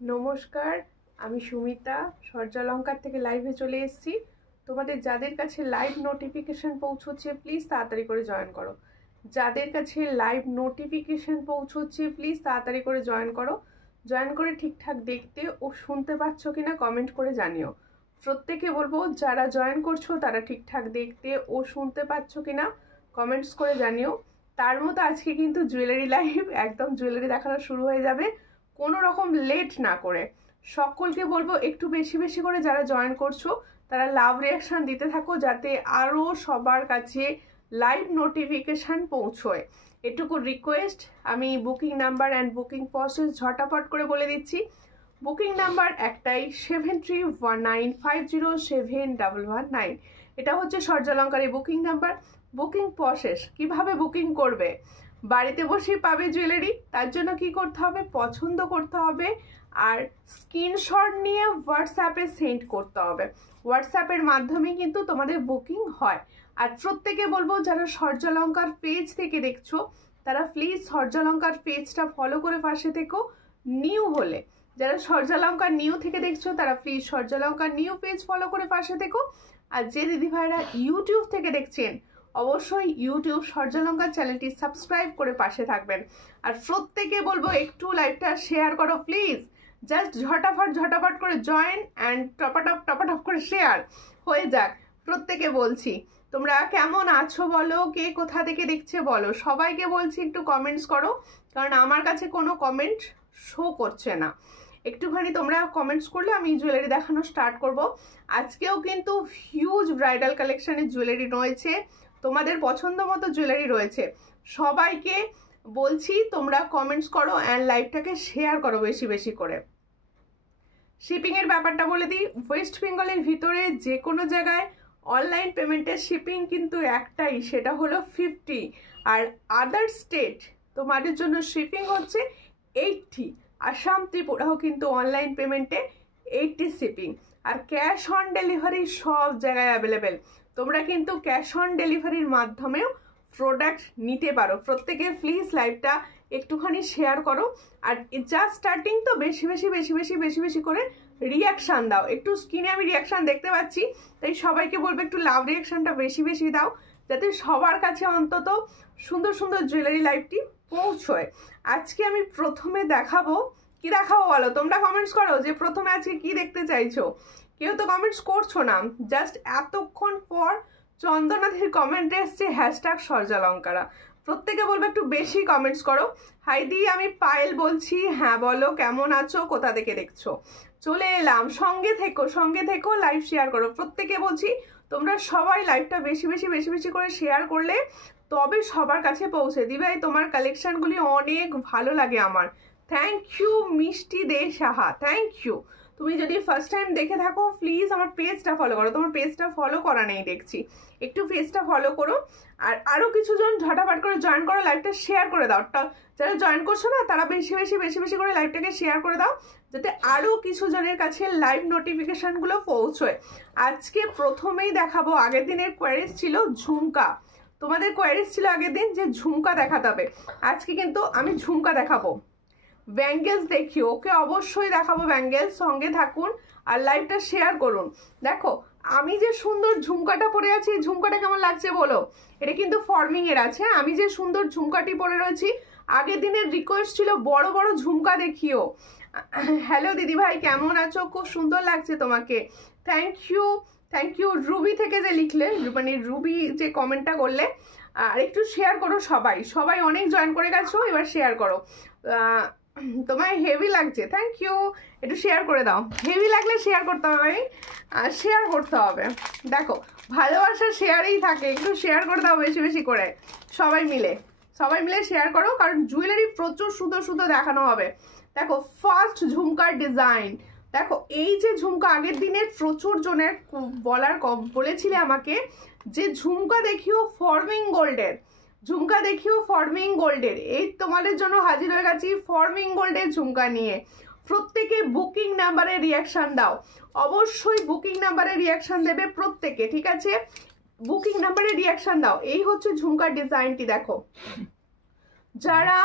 নমস্কার, আমি সুমিতা সূর্যালঙ্কার থেকে লাইভে চলে এসেছি। তোমাদের যাদের কাছে লাইভ নোটিফিকেশন পৌঁছচ্ছে প্লিজ তাড়াতাড়ি করে জয়েন করো। যাদের কাছে লাইভ নোটিফিকেশন পৌঁছচ্ছে প্লিজ তাড়াতাড়ি করে জয়েন করো। জয়েন করে ঠিকঠাক দেখতে ও শুনতে পাচ্ছ কিনা কমেন্ট করে জানিও। প্রত্যেকে বলবো যারা জয়েন করছো তারা ঠিকঠাক দেখতে ও শুনতে পাচ্ছ কিনা কমেন্টস করে জানিও। তার মতো আজকে কিন্তু জুয়েলারি লাইভ, একদম জুয়েলারি দেখানো শুরু হয়ে যাবে কোনো রকম লেট না করে। সকলকে বলবো একটু বেশি বেশি করে যারা জয়েন করছো তারা লাভ রিয়াকশন দিতে থাকো, যাতে আরও সবার কাছে লাইভ নোটিফিকেশান পৌঁছয়। এটুকু রিকোয়েস্ট। আমি booking number and booking process ঝটাপট করে বলে দিচ্ছি। বুকিং নাম্বার একটাই, 7319507119। এটা হচ্ছে সূর্যালঙ্কারের বুকিং নাম্বার। বুকিং প্রসেস কিভাবে বুকিং করবে, বাড়িতে বসেই পাবে জুয়েলারি। তার জন্য কি করতে হবে, পছন্দ করতে হবে আর স্ক্রিনশট নিয়ে হোয়াটসঅ্যাপে সেন্ড করতে হবে। হোয়াটসঅ্যাপের মাধ্যমে কিন্তু তোমাদের বুকিং হয়। আর প্রত্যেকে বলবো যারা সূর্যালঙ্কার পেজ থেকে দেখছো তারা প্লিজ সূর্যালঙ্কার পেজটা ফলো করে পাশে থেকো। নিউ হলে যারা সূর্যালঙ্কার নিউ থেকে দেখছো তারা প্লিজ সূর্যালঙ্কার নিউ পেজ ফলো করে পাশে থেকো। আর যে দিদিভাইরা ইউটিউব থেকে দেখছেন অবশ্যই ইউটিউব সূর্যালঙ্কার চ্যানেলটি সাবস্ক্রাইব করে পাশে থাকবেন। আর প্রত্যেকে বলবো একটু লাইভটা শেয়ার করো প্লিজ। জাস্ট ঝটাফট করে জয়েন অ্যান্ড টপাটপ করে শেয়ার হয়ে যাক। প্রত্যেকে বলছি তোমরা কেমন আছো বলো, কে কোথা থেকে দেখছে বলো। সবাইকে বলছি একটু কমেন্টস করো, কারণ আমার কাছে কোনো কমেন্ট শো করছে না। একটুখানি তোমরা কমেন্টস করলে আমি জুয়েলারি দেখানো স্টার্ট করব। আজকেও কিন্তু হিউজ ব্রাইডাল কালেকশনের জুয়েলারি রয়েছে, তোমাদের পছন্দ মতো জুয়েলারি রয়েছে। সবাইকে বলছি তোমরা কমেন্টস করো অ্যান্ড লাইভটাকে শেয়ার করো বেশি বেশি করে। শিপিংয়ের ব্যাপারটা বলে দিই, ওয়েস্ট বেঙ্গলের ভিতরে যে কোনো জায়গায় অনলাইন পেমেন্টের শিপিং কিন্তু একটাই, সেটা হলো 50। আর আদার স্টেট তোমাদের জন্য শিপিং হচ্ছে 80। আসাম ত্রিপুরাও কিন্তু অনলাইন পেমেন্টে 80 শিপিং। আর ক্যাশ অন ডেলিভারি সব জায়গায় অ্যাভেলেবেল। তোমরা কিন্তু ক্যাশ অন ডেলিভারির মাধ্যমেও প্রোডাক্ট নিতে পারো। প্রত্যেকে প্লিজ লাইভটা একটুখানি শেয়ার করো। আর জাস্ট স্টার্টিং তো বেশি বেশি করে রিয়াকশান দাও। একটু স্ক্রিনে আমি রিয়াকশান দেখতে পাচ্ছি, তাই সবাইকে বলবো একটু লাভ রিয়াকশানটা বেশি দাও, যাতে সবার কাছে অন্তত সুন্দর সুন্দর জুয়েলারি লাইভটি পৌঁছয়। আজকে আমি প্রথমে দেখাবো, কি দেখাবো বলো, তোমরা কমেন্টস করো যে প্রথমে আজকে কি দেখতে চাইছো। কেউ তো কমেন্টস করছো না। জাস্ট এতক্ষণ পর চন্দনাথের কমেন্টে এসছে হ্যাশট্যাগ সূর্যালঙ্কারা। প্রত্যেকে বলবো একটু বেশি কমেন্টস করো। হাই দি, আমি পায়েল বলছি। হ্যাঁ বলো, কেমন আছো, কোথা থেকে দেখছো। চলে এলাম, সঙ্গে থেকো লাইভ শেয়ার করো। প্রত্যেকে বলছি তোমরা সবাই লাইভটা বেশি করে শেয়ার করলে তবে সবার কাছে পৌঁছে দিবে। তোমার কালেকশনগুলি অনেক ভালো লাগে আমার। থ্যাংক ইউ মিষ্টি দে সাহা, থ্যাংক ইউ। তুমি যদি ফার্স্ট টাইম দেখে থাকো প্লিজ আমার পেজটা ফলো করো। তোমার পেজটা ফলো করা নেই দেখছি, একটু পেজটা ফলো করো। আর আরও কিছুজন ঝটাফট করে জয়েন করো, লাইভটা শেয়ার করে দাও। যারা জয়েন করছো না তারা বেশি করে লাইভটাকে শেয়ার করে দাও, যাতে আরও কিছু জনের কাছে লাইভ নোটিফিকেশানগুলো পৌঁছয়। আজকে প্রথমেই দেখাবো, আগের দিনের কোয়ারিজ ছিল ঝুমকা। তোমাদের কোয়ারিজ ছিল আগের দিন যে ঝুমকা দেখাতে হবে, আজকে কিন্তু আমি ঝুমকা দেখাবো। ব্যাঙ্গেলস দেখি, ওকে অবশ্যই দেখাবো ব্যাঙ্গেলস। সঙ্গে থাকুন আর লাইভটা শেয়ার করুন। দেখো আমি যে সুন্দর ঝুমকাটা পরে আছি, ঝুমকাটা কেমন লাগছে বলো। এটা কিন্তু ফর্মিং এর আছে। আমি যে সুন্দর ঝুমকাটি পরে রয়েছি, আগের দিনের রিকোয়েস্ট ছিল বড় বড় ঝুমকা দেখিও। হ্যালো দিদিভাই, কেমন আছো, খুব সুন্দর লাগছে তোমাকে। থ্যাংক ইউ রুবি থেকে যে লিখলে, মানে রুবি যে কমেন্টটা করলে। আর একটু শেয়ার করো সবাই অনেক জয়েন করে গেছো, এবার শেয়ার করো। তোমায় হেভি লাগছে, থ্যাংক ইউ। একটু শেয়ার করে দাও, হেভি লাগলে শেয়ার করতে হবে, শেয়ার করতে হবে। দেখো ভালোবাসা শেয়ারেই থাকে, একটু শেয়ার করে দাও বেশি করে। সবাই মিলে শেয়ার করো, কারণ জুয়েলারি প্রচুর সুন্দর দেখানো হবে। দেখো ফার্স্ট ঝুমকার ডিজাইন দেখো। এই যে ঝুমকা আগের দিনের প্রচুর জনের বলেছিলে আমাকে যে ঝুমকা দেখিও ফর্মিং গোল্ডের, এই তোমাদের জন্য হাজির হয়ে গেছি ফর্মিং গোল্ডের ঝুমকা নিয়ে। প্রত্যেকে বুকিং নাম্বারে রিয়াকশান দাও, অবশ্যই বুকিং নাম্বারে রিয়াকশান দেবে প্রত্যেকে, ঠিক আছে। বুকিং নাম্বারে রিয়াকশান দাও। এই হচ্ছে ঝুমকার ডিজাইনটি। দেখো যারা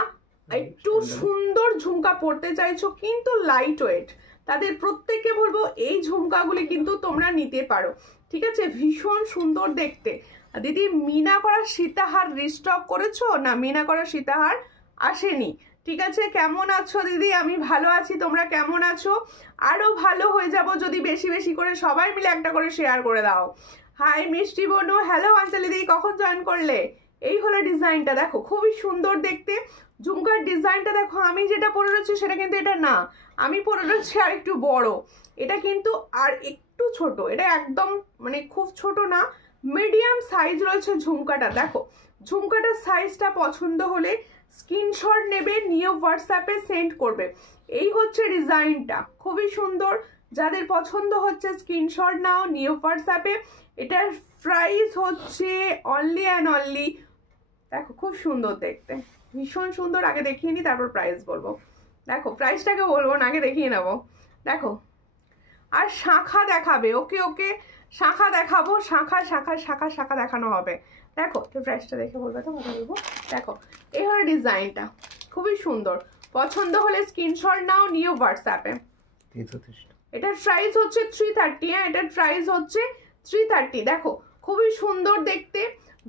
একটু সুন্দর ঝুমকা পরতে চাইছো কিন্তু লাইট ওয়েট, তাদের প্রত্যেককে বলবো এই ঝুমকাগুলি কিন্তু তোমরা নিতে পারো। ঠিক আছে, ভীষণ সুন্দর দেখতে। দিদি মিনা করা সীতাহার রিস্টক করেছো? না, মিনা করা সীতাহার আসেনি। ঠিক আছে, কেমন আছো দিদি? আমি ভালো আছি, তোমরা কেমন আছো? আরো ভালো হয়ে যাব যদি বেশি বেশি করে সবাই মিলে একটা করে শেয়ার করে দাও। হাই মিষ্টি বনু, হ্যালো অঞ্জলি দিদি, কখন জয়েন করলে? এই হলো ডিজাইনটা, দেখো খুবই সুন্দর দেখতে। ঝুমকার ডিজাইনটা দেখো, আমি যেটা পরে রয়েছি সেটা কিন্তু এটা না, আমি পরে রয়েছি আর একটু বড়, এটা কিন্তু আর একটু ছোট, এটা একদম মানে খুব ছোট না, মিডিয়াম সাইজ রয়েছে ঝুমকাটা। দেখো ঝুমকাটার সাইজটা পছন্দ হলে স্ক্রিনশট নেবে, নিয়ে হোয়াটসঅ্যাপে সেন্ড করবে। এই হচ্ছে ডিজাইনটা, খুবই সুন্দর। যাদের পছন্দ হচ্ছে স্ক্রিনশট নাও, নিয়ে হোয়াটসঅ্যাপে। এটার প্রাইস হচ্ছে অনলি অ্যান্ড অনলি, দেখো খুব সুন্দর দেখতে, ভীষণ সুন্দর। আগে দেখিয়ে নিই তারপর প্রাইস বলবো। দেখো প্রাইসটাকে বলবো না, আগে দেখিয়ে নেবো। দেখো আর শাখা দেখাবে, ওকে ওকে শাখা দেখাবো, শাখা শাখা শাখা শাখা দেখানো হবে। দেখো প্রাইসটা দেখে বলবে তো, কথা বলবো। দেখো এই হলো ডিজাইনটা, খুবই সুন্দর। পছন্দ হলে স্ক্রিনশট নাও, নিয়ে হোয়াটসঅ্যাপে। এটার প্রাইস হচ্ছে 330। হ্যাঁ, এটার প্রাইস হচ্ছে 330। দেখো খুবই সুন্দর দেখতে।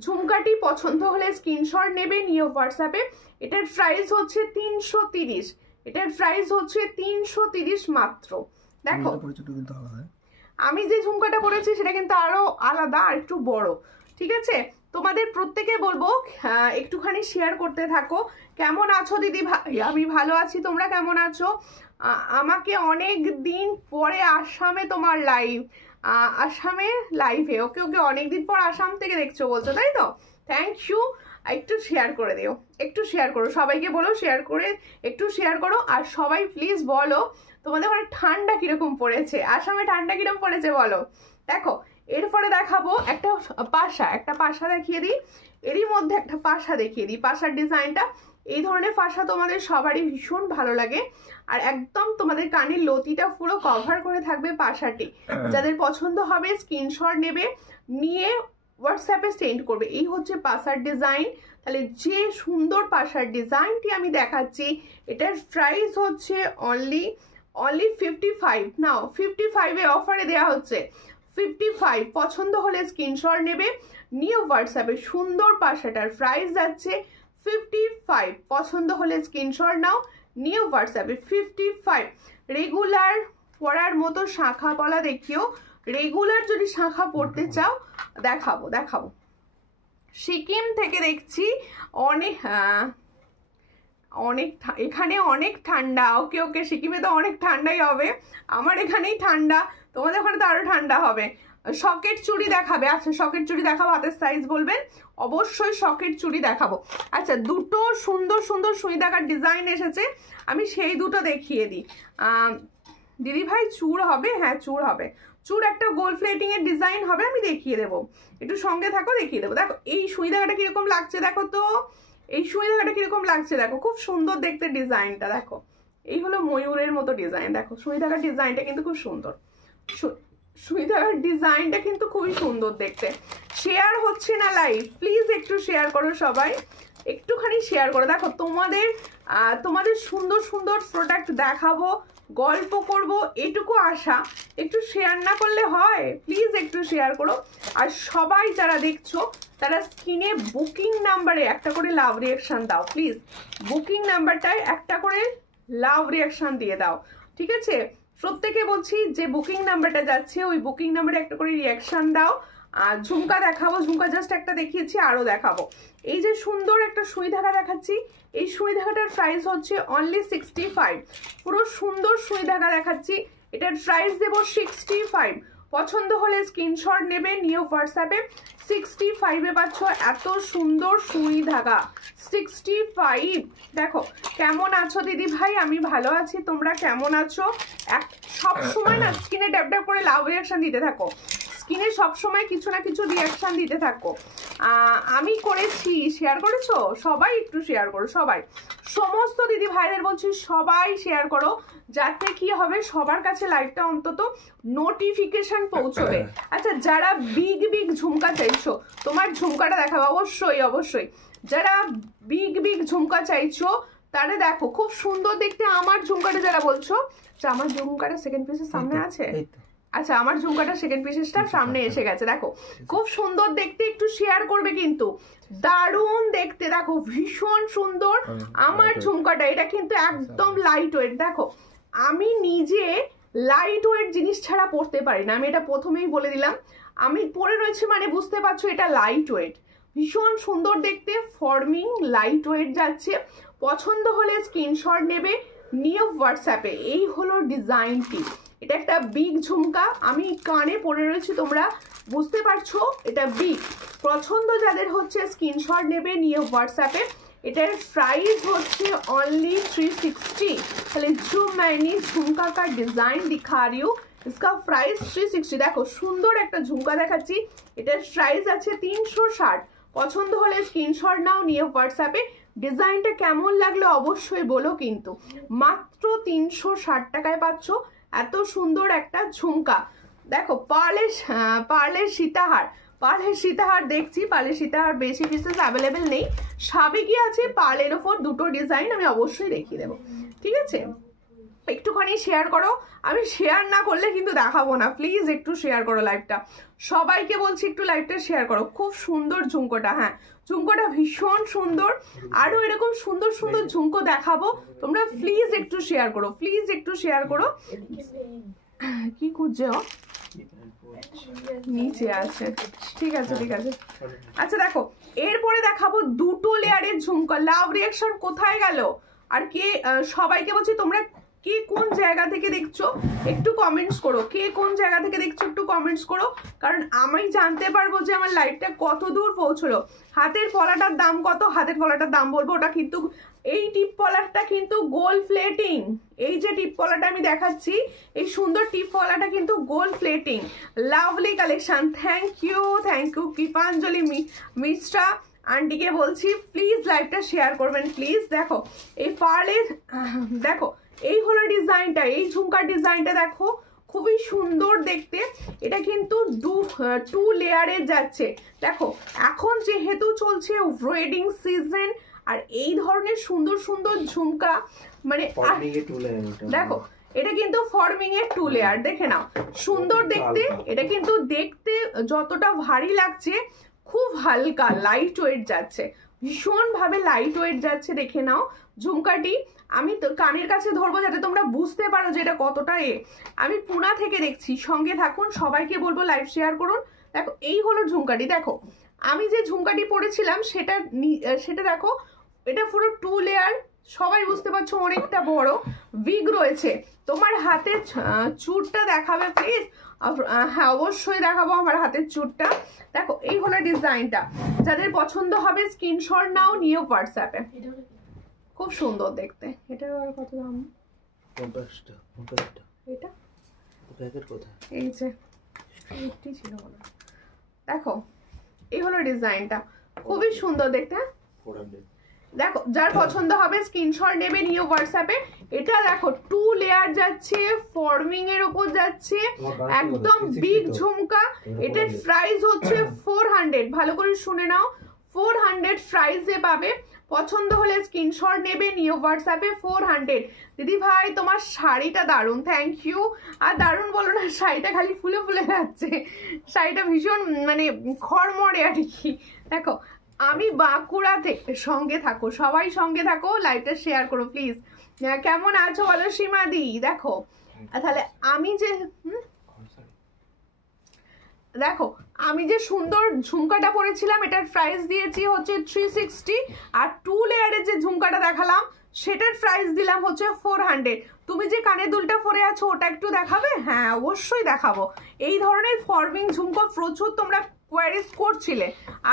ঝুমকাটি পছন্দ হলে স্ক্রিনশট নেবে, নিয়ে হোয়াটসঅ্যাপে। এটার প্রাইস হচ্ছে 330। এটার প্রাইস হচ্ছে 330 মাত্র। দেখো আমি যে ঝুমকাটা পরেছি সেটা কিন্তু আরো আলাদা, আর একটু বড়। ঠিক আছে, তোমাদের প্রত্যেকে বলবো একটুখানি শেয়ার করতে থাকো। কেমন আছো দিদি? আমি ভালো আছি, তোমরা কেমন আছো? আমাকে অনেক দিন পরে আসামে তোমার লাইভ, আসামে লাইভে, ওকে ওকে অনেকদিন পর আসাম থেকে দেখছো বলছো, তাই তো? Thank you. একটু শেয়ার করে দিও, একটু শেয়ার করো, সবাইকে বলো শেয়ার করে একটু শেয়ার করো। আর সবাই প্লিজ বলো তোমাদের ওখানে ঠান্ডা কিরকম পড়েছে, আসামে ঠান্ডা কিরকম পড়েছে বলো। দেখো এরপরে দেখাবো একটা পাশা দেখিয়ে দিই, এরই মধ্যে একটা পাশা দেখিয়ে দিই। পাশার ডিজাইনটা, এই ধরনের পাশা তোমাদের সবারই ভীষণ ভালো লাগে, আর একদম তোমাদের কানের লতিটা পুরো কভার করে থাকবে পাশাটি। যাদের পছন্দ হবে স্ক্রিনশট নেবে, নিয়ে হোয়াটসঅ্যাপে সেন্ড করবে। এই হচ্ছে পাশার ডিজাইন। তাহলে যে সুন্দর পাশার ডিজাইনটি আমি দেখাচ্ছি, এটার প্রাইস হচ্ছে অনলি 55। নাও 55-এ অফারে দেওয়া হচ্ছে 55। পছন্দ হলে স্ক্রিনশট নেবে, নিয়ে হোয়াটসঅ্যাপে। সুন্দর পাশাটার প্রাইস যাচ্ছে 55। পছন্দ হলে স্ক্রিনশট নাও, নিয়ে হোয়াটসঅ্যাপে। 55 রেগুলার পরার মতো শাখা পলা দেখিও। রেগুলার যদি শাখা পড়তে চাও দেখাবো। সিকিম থেকে দেখছি অনেক এখানে অনেক ঠান্ডা। ওকে ওকে, সিকিমে তো অনেক ঠান্ডাই হবে, আমার এখানেই ঠান্ডা, তোমাদের ওখানে তো আরো ঠান্ডা হবে। সকেট চুড়ি দেখাবে? আচ্ছা সকেট চুড়ি দেখাবো, হাতের সাইজ বলবেন, অবশ্যই সকেট চুড়ি দেখাবো। আচ্ছা দুটো সুন্দর সুন্দর সুই দেখার ডিজাইন এসেছে, আমি সেই দুটো দেখিয়ে দিই। দিদি ভাই চূড় হবে? হ্যাঁ চূড় হবে, চূড় একটা গোল প্লেটিং এর ডিজাইন হবে, আমি দেখিয়ে দেবো, একটু সঙ্গে থাকো, দেখিয়ে দেবো। দেখো এই সুই দেখাটা কিরকম লাগছে, দেখো তো এই সুই দেখাটা কিরকম লাগছে, দেখো খুব সুন্দর দেখতে ডিজাইনটা। দেখো এই হলো ময়ূরের মতো ডিজাইন, দেখো সুই দেখার ডিজাইনটা কিন্তু খুব সুন্দর, সুই দেখার ডিজাইনটা কিন্তু খুবই সুন্দর দেখতে। শেয়ার হচ্ছে না লাইভ, প্লিজ একটু শেয়ার করো সবাই, একটুখানি শেয়ার করো। দেখো তোমাদের সুন্দর সুন্দর প্রোডাক্ট দেখাবো, গল্প করব, এটুকু আশা। একটু শেয়ার না করলে হয়? প্লিজ একটু শেয়ার করো। আর সবাই যারা দেখছো তারা স্ক্রিনে বুকিং নাম্বারে একটা করে লাভ রিয়াকশান দাও, প্লিজ বুকিং নাম্বারটায় একটা করে লাভ রিয়াকশান দিয়ে দাও। ঠিক আছে, প্রত্যেকে বলছি যে বুকিং নাম্বারটা যাচ্ছে ওই বুকিং নাম্বারে একটা করে রিয়াকশান দাও। আর ঝুমকা দেখাবো, ঝুমকা জাস্ট একটা দেখিয়েছি, আরো দেখাবো। এই যে সুন্দর একটা সুই ধাগা দেখাচ্ছি, এই সুই ধাগাটার প্রাইস হচ্ছে অনলি 65। পুরো সুন্দর সুই ধাগা দেখাচ্ছি, এটার প্রাইস দেবো 65। পছন্দ হলে স্ক্রিনশট নেবে, নিয়ে হোয়াটসঅ্যাপে। 65-এ পাচ্ছ এত সুন্দর সুই ধাগা, 65। দেখো কেমন আছো দিদি ভাই? আমি ভালো আছি, তোমরা কেমন আছো? সব সময় না স্ক্রিনে ট্যাপ ট্যাপ করে লাভ রিয়াকশন দিতে থাকো, স্ক্রিনে সবসময় কিছু না কিছু রিয়াকশান দিতে থাকো। আমি করেছি, শেয়ার করেছো? সবাই একটু শেয়ার করো, সবাই, সমস্ত দিদি ভাইদের বলছি সবাই শেয়ার করো, যাতে কি হবে সবার কাছে লাইভটা অন্তত নোটিফিকেশন পৌঁছবে। আচ্ছা যারা বিগ বিগ ঝুমকা চাইছো, তোমার ঝুমকাটা দেখাবো, অবশ্যই অবশ্যই। যারা বিগ বিগ ঝুমকা চাইছো তাহলে দেখো খুব সুন্দর দেখতে আমার ঝুমকাটা, যারা বলছো যে আমার ঝুমকাটা সেকেন্ড পিসের সামনে আছে, আচ্ছা আমার ঝুমকাটা সেকেন্ড পিসেসটা সামনে এসে গেছে, দেখো খুব সুন্দর দেখতে, একটু শেয়ার করবে কিন্তু, দারুণ দেখতে, দেখো ভীষণ সুন্দর আমার ঝুমকাটা। এটা কিন্তু একদম লাইট ওয়েট, দেখো আমি নিজে লাইট ওয়েট জিনিস ছাড়া পরতে পারি না, আমি এটা প্রথমেই বলে দিলাম, আমি পরে রয়েছে মানে বুঝতে পারছো এটা লাইট ওয়েট, ভীষণ সুন্দর দেখতে, ফর্মিং লাইট ওয়েট যাচ্ছে। পছন্দ হলে স্ক্রিনশট নেবে, নিয়ে হোয়াটসঅ্যাপে। এই হলো ডিজাইনটি, এটা একটা বিগ ঝুমকা, আমি কানে পরে রয়েছি, তোমরা বুঝতে পারছো এটা বিগ। পছন্দ যাদের হচ্ছে স্ক্রিনশট নেবে, নিয়ে হোয়াটসঅ্যাপে। এটার প্রাইস হচ্ছে অনলি 360। তাহলে जो मैंने झुमका का डिजाइन दिखा रही हूँ इसका प्राइस 360। দেখো সুন্দর একটা ঝুমকা দেখাচ্ছি, এটার প্রাইস আছে 360। পছন্দ হলে স্ক্রিনশট নাও, নিয়ে হোয়াটসঅ্যাপে। ডিজাইনটা কেমন লাগলো অবশ্যই বলো কিন্তু, মাত্র 360 টাকায় পাচ্ছ এত সুন্দর একটা ঝুমকা। দেখো পার্লের সীতাহার, পার্লের সীতাহার দেখছি, পার্লের সীতাহার বেশি পিসেস অ্যাভেলেবেল নেই, সাবেকি আছে, পার্লের ওপর দুটো ডিজাইন আমি অবশ্যই দেখিয়ে দেবো, ঠিক আছে? একটুখানি শেয়ার করো, আমি শেয়ার না করলে কিন্তু দেখাবো না, প্লিজ একটু শেয়ার করো লাইভটা, সবাইকে বলছি একটু লাইভটা শেয়ার করো। খুব সুন্দর ঝুমকোটা, হ্যাঁ ঝুমকোটা ভীষণ সুন্দর, আরো এরকম সুন্দর সুন্দর ঝুমকো দেখাবো, তোমরা প্লিজ একটু শেয়ার করো, প্লিজ একটু শেয়ার করো। কি খুঁজছে ও? নিচে আছে, ঠিক আছে ঠিক আছে। আচ্ছা দেখো এরপরে দেখাবো দুটো লেয়ারের ঝুমকা। লাভ রিয়াকশন কোথায় গেল? আর কে সবাইকে বলছি তোমরা কে কোন জায়গা থেকে দেখছো একটু কমেন্টস করো, কে কোন জায়গা থেকে দেখছো একটু কমেন্টস করো, কারণ আমি জানতে পারবো যে আমার লাইভটা কত দূর পৌঁছলো। হাতের পলাটার দাম কত? হাতের পলাটার দাম বলবো, ওটা কিন্তু এই টিপ পলারটা কিন্তু গোল্ড প্লেটিং, এই যে টিপ পলাটা আমি দেখাচ্ছি এই সুন্দর টিপ পলাটা কিন্তু gold plating. Lovely collection, thank you Kripanjali Mishra আন্টিকে বলছি প্লিজ লাইভটা শেয়ার করবেন প্লিজ। দেখো এই পার্লের, দেখো এই হলো ডিজাইনটা, এই ঝুমকার ডিজাইনটা দেখো খুবই সুন্দর দেখতে, এটা কিন্তু টু লেয়ারের যাচ্ছে। দেখো এখন যেহেতু চলছে ওয়েডিং সিজন, আর এই ধরনের সুন্দর সুন্দর ঝুমকা মানে দেখো এটা কিন্তু ফর্মিং এর 2 লেয়ার, দেখে নাও সুন্দর দেখতে, এটা কিন্তু দেখতে যতটা ভারী লাগছে খুব হালকা লাইট ওয়েট যাচ্ছে, ভীষণ ভাবে লাইট ওয়েট যাচ্ছে, দেখে নাও ঝুমকাটি। আমি তো কানের কাছে ধরবো যাতে তোমরা বুঝতে পারো যে এটা কতটা আমি পুনা থেকে দেখছি, সঙ্গে থাকুন, সবাইকে বলবো লাইভ শেয়ার করুন। দেখো এই হলো ঝুমকাটি, দেখো আমি যে ঝুমকাটি পরেছিলাম সেটা দেখো এটা পুরো 2 লেয়ার, সবাই বুঝতে পারছো অনেকটা বড় উইগ রয়েছে। তোমার হাতের চুরটা দেখাবে প্লিজ? হ্যাঁ অবশ্যই দেখাবো আমার হাতের চুরটা। দেখো এই হলো ডিজাইনটা, যাদের পছন্দ হবে স্ক্রিনশট নাও, নিয়ে হোয়াটসঅ্যাপে। খুব সুন্দর দেখতে, এটার আর কত দাম? 50 টাকা। এটা প্যাকেট কোথায়? এই যে 50 ছিল মনে হয়। দেখো এই হলো ডিজাইনটা, খুবই সুন্দর দেখতে। দেখো যার পছন্দ হবে স্ক্রিনশট নেবে, নিয়ে হোয়াটসঅ্যাপে। এটা দেখো 2 লেয়ার যাচ্ছে, ফর্মিং এর উপর যাচ্ছে, একদম বিগ ঝুমকা। এটার প্রাইস হচ্ছে 400, ভালো করে শুনে নাও 400 প্রাইসে পাবে। পছন্দ হলে স্ক্রিনশট নেবে, নিয়ে হোয়াটসঅ্যাপে 400। দিদি ভাই তোমার শাড়িটা দারুণ, থ্যাংক ইউ। আর দারুণ বলো না, শাড়িটা খালি ফুলে ফুলে যাচ্ছে, শাড়িটা ভীষণ মানে খড়মড়ে আর কি। দেখো আমি বাঁকুড়া থেকে, সঙ্গে থাকো সবাই, সঙ্গে থাকো, লাইভটা শেয়ার করো প্লিজ। কেমন আছো বলো সীমাদি? দেখো তাহলে আমি যে দেখো আমি যে সুন্দর ঝুমকাটা পরেছিলাম এটার প্রাইস দিয়েছি হচ্ছে 360, আর 2 লেয়ারের যে ঝুমকাটা দেখালাম সেটার প্রাইস দিলাম হচ্ছে 400। তুমি যে কানের দুলটা পরে আছো ওটা একটু দেখাবে? হ্যাঁ অবশ্যই দেখাবো। এই ধরনের ফর্মিং ঝুমকা প্রচুর তোমরা কোয়ারিজ করছিলে,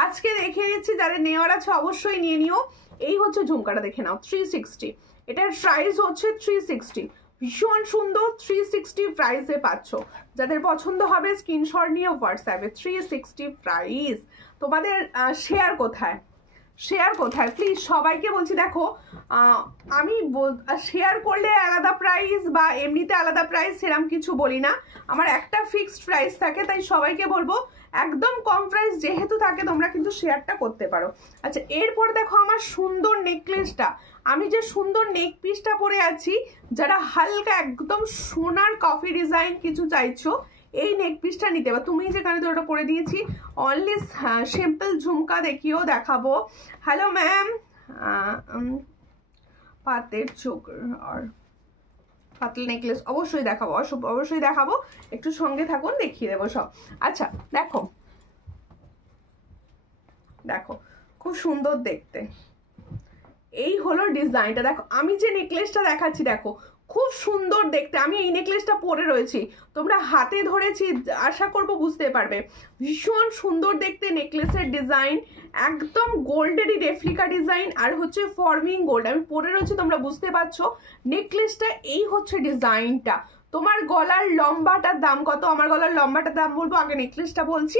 আজকে দেখিয়ে দিচ্ছি, যাদের নেওয়ার আছে অবশ্যই নিয়ে নিও। এই হচ্ছে ঝুমকাটা, দেখে নাও 360, এটার প্রাইস হচ্ছে 360, ভীষণ সুন্দর 360 প্রাইসে পাচ্ছ। যাদের পছন্দ হবে স্ক্রিনশট নিয়ে হোয়াটসঅ্যাপে। 360 প্রাইস। তোমাদের শেয়ার কোথায়? শেয়ার কোথায় প্লিজ সবাইকে বলছি। দেখো আমি শেয়ার করলে আলাদা প্রাইস বা এমনিতে আলাদা প্রাইস সেরকম কিছু বলি না, আমার একটা ফিক্সড প্রাইস থাকে, তাই সবাইকে বলবো একদম কম প্রাইস যেহেতু থাকে তোমরা কিন্তু শেয়ারটা করতে পারো। আচ্ছা এরপর দেখো আমার সুন্দর নেকলেসটা, আমি যে সুন্দর নেক পিসটা পরে আছি, যারা হালকা একদম সোনার কফি ডিজাইন কিছু চাইছো এই নেক পিসটা নিতে পারো। তুমি যেখানে তো ওটা পরে দিয়েছি অনলি সিম্পল ঝুমকা দেখিও দেখাবো। হ্যালো ম্যাম, পাতের চোখ আর পাতল নেকলেস অবশ্যই দেখাবো, অবশ্যই দেখাবো, একটু সঙ্গে থাকুন দেখিয়ে দেবো সব। আচ্ছা দেখো দেখো খুব সুন্দর দেখতে, এই হলো ডিজাইনটা। দেখো আমি যে নেকলেসটা দেখাচ্ছি দেখো খুব সুন্দর দেখতে, আমি এই নেকলেসটা পরে রয়েছি, তোমরা হাতে ধরেছি আশা করবো বুঝতে পারবে, ভীষণ সুন্দর দেখতে নেকলেসের ডিজাইন, একদম গোল্ডেরই রেপ্লিকা ডিজাইন আর হচ্ছে ফর্মিং গোল্ড আমি পরে রয়েছি, তোমরা বুঝতে পারছো নেকলেসটা এই হচ্ছে ডিজাইনটা। তোমার গলার লম্বাটার দাম কত? আমার গলার লম্বাটার দাম বলবো, আগে নেকলেসটা বলছি,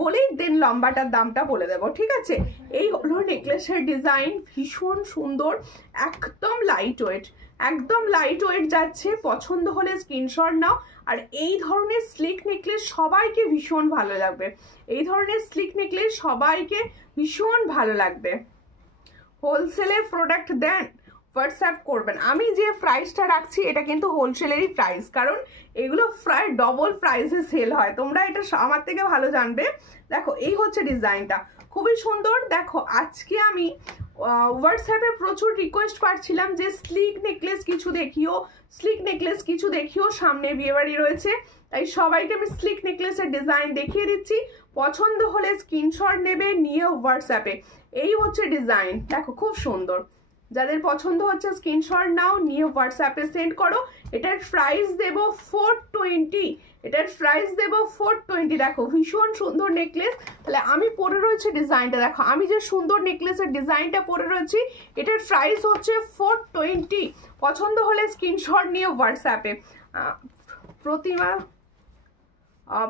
বলেই দেন লম্বাটার দামটা বলে দেবো, ঠিক আছে? এই হলো নেকলেসের ডিজাইন, ভীষণ সুন্দর, একদম লাইট ওয়েট, একদম লাইট ওয়েট যাচ্ছে। পছন্দ হলে স্ক্রিনশট নাও। আর এই ধরনের স্লিক নেকলেস সবাইকে ভীষণ ভালো লাগবে, এই ধরনের স্লিক নেকলেস সবাইকে ভীষণ ভালো লাগবে। হোলসেলে প্রোডাক্ট দেন হোয়াটসঅ্যাপ করবেন। আমি যে প্রাইসটা রাখছি এটা কিন্তু হোলসেলেরই প্রাইস, কারণ এগুলো প্রায় ডবল প্রাইসে সেল হয়, তোমরা এটা আমার থেকে ভালো জানবে। দেখো এই হচ্ছে ডিজাইনটা, খুবই সুন্দর। দেখো আজকে আমি হোয়াটসঅ্যাপে প্রচুর রিকোয়েস্ট পাচ্ছিলাম যে স্লিক নেকলেস কিছু দেখিও, স্লিক নেকলেস কিছু দেখিও, সামনে বিয়েবাড়ি রয়েছে, তাই সবাইকে আমি স্লিক নেকলেসের ডিজাইন দেখিয়ে দিচ্ছি। পছন্দ হলে স্ক্রিনশট নেবে, নিয়ে হোয়াটসঅ্যাপে, এই হচ্ছে ডিজাইন, দেখো খুব সুন্দর, যাদের পছন্দ হচ্ছে স্ক্রিনশট নাও, নিয়ে হোয়াটসঅ্যাপে সেন্ড করো। এটার প্রাইস দেব 420, এটার প্রাইস দেব 420। দেখো ভীষণ সুন্দর নেকলেস, তাহলে আমি পরে রয়েছে ডিজাইনটা, দেখো আমি যে সুন্দর নেকলেসের ডিজাইনটা পরে রয়েছি এটার প্রাইস হচ্ছে 420। পছন্দ হলে স্ক্রিনশট নিয়ে হোয়াটসঅ্যাপে।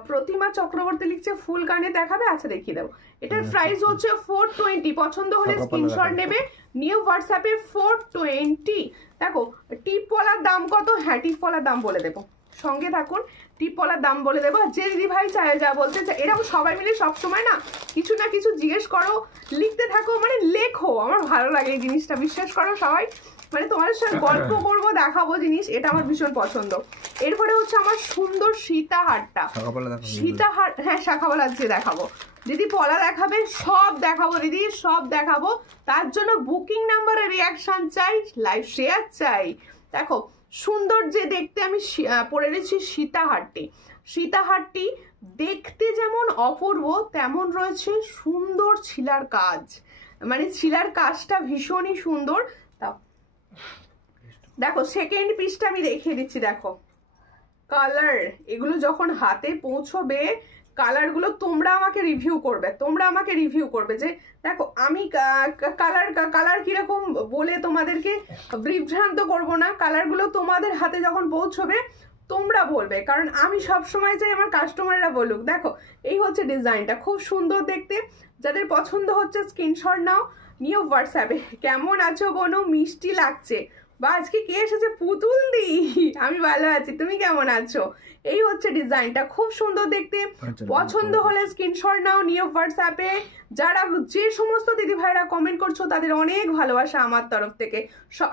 প্রতিমা চক্রবর্তী লিখছে ফুল গানে দেখাবে, আচ্ছা দেখিয়ে দেবো। এটার প্রাইস হচ্ছে 420, পছন্দ হলে স্ক্রিনশট নেবে, নিউ হোয়াটসঅ্যাপে 420। দেখো টিপওয়ালার দাম কত? হ্যাঁ টিপওয়ালার দাম বলে দেবো, সঙ্গে থাকুন, টিপওয়ালার দাম বলে দেবো। যে দিদি ভাই চায় যা বলতে চায়, এরকম সবাই মিলে সবসময় না কিছু না কিছু জিজ্ঞেস করো, লিখতে থাকো, মানে লেখো, আমার ভালো লাগে এই জিনিসটা, বিশ্বাস করো সবাই, মানে তোমাদের সাথে গল্প করবো, দেখাবো জিনিস, এটা আমার ভীষণ পছন্দ। এরপরে হচ্ছে আমার সুন্দর সীতাহারটা, সীতাহার, হ্যাঁ শাখাবালা আজকে দেখাবো দিদি, পলা দেখাবে, সব দেখাবো দিদি, সব দেখাবো। তার জন্য বুকিং নাম্বারে রিয়াকশন চাই, লাইভ শেয়ার চাই। দেখো সুন্দর যে দেখতে আমি পরে রেখেছি সীতাহারটি, সীতাহারটি দেখতে যেমন অপূর্ব তেমন রয়েছে সুন্দর ছিলার কাজ, মানে ছিলার কাজটা ভীষণই সুন্দর। দেখো সেকেন্ড পিসটা আমি দেখিয়ে দিচ্ছি, দেখো কালার, এগুলো যখন হাতে পৌঁছবে কালারগুলো তোমরা আমাকে রিভিউ করবে, তোমরা আমাকে রিভিউ করবে যে দেখো আমি কালার কিরকম বলে তোমাদেরকে বিভ্রান্ত করবো না, কালারগুলো তোমাদের হাতে যখন পৌঁছবে তোমরা বলবে, কারণ আমি সব সময় চাই আমার কাস্টমাররা বলুক। দেখো এই হচ্ছে ডিজাইনটা, খুব সুন্দর দেখতে, যাদের পছন্দ হচ্ছে স্ক্রিনশট নাও, নিয়ে হোয়াটসঅ্যাপে। কেমন আছো বনু? মিষ্টি লাগছে, বা আজকে কে এসেছে? পুতুল দি, আমি ভালো আছি, তুমি কেমন আছো? এই হচ্ছে ডিজাইনটা, খুব সুন্দর দেখতে, পছন্দ হলে স্ক্রিনশট নাও, নিয়ে হোয়াটসঅ্যাপে। যারা যে সমস্ত দিদি ভাইরা কমেন্ট করছো তাদের অনেক ভালোবাসা আমার তরফ থেকে,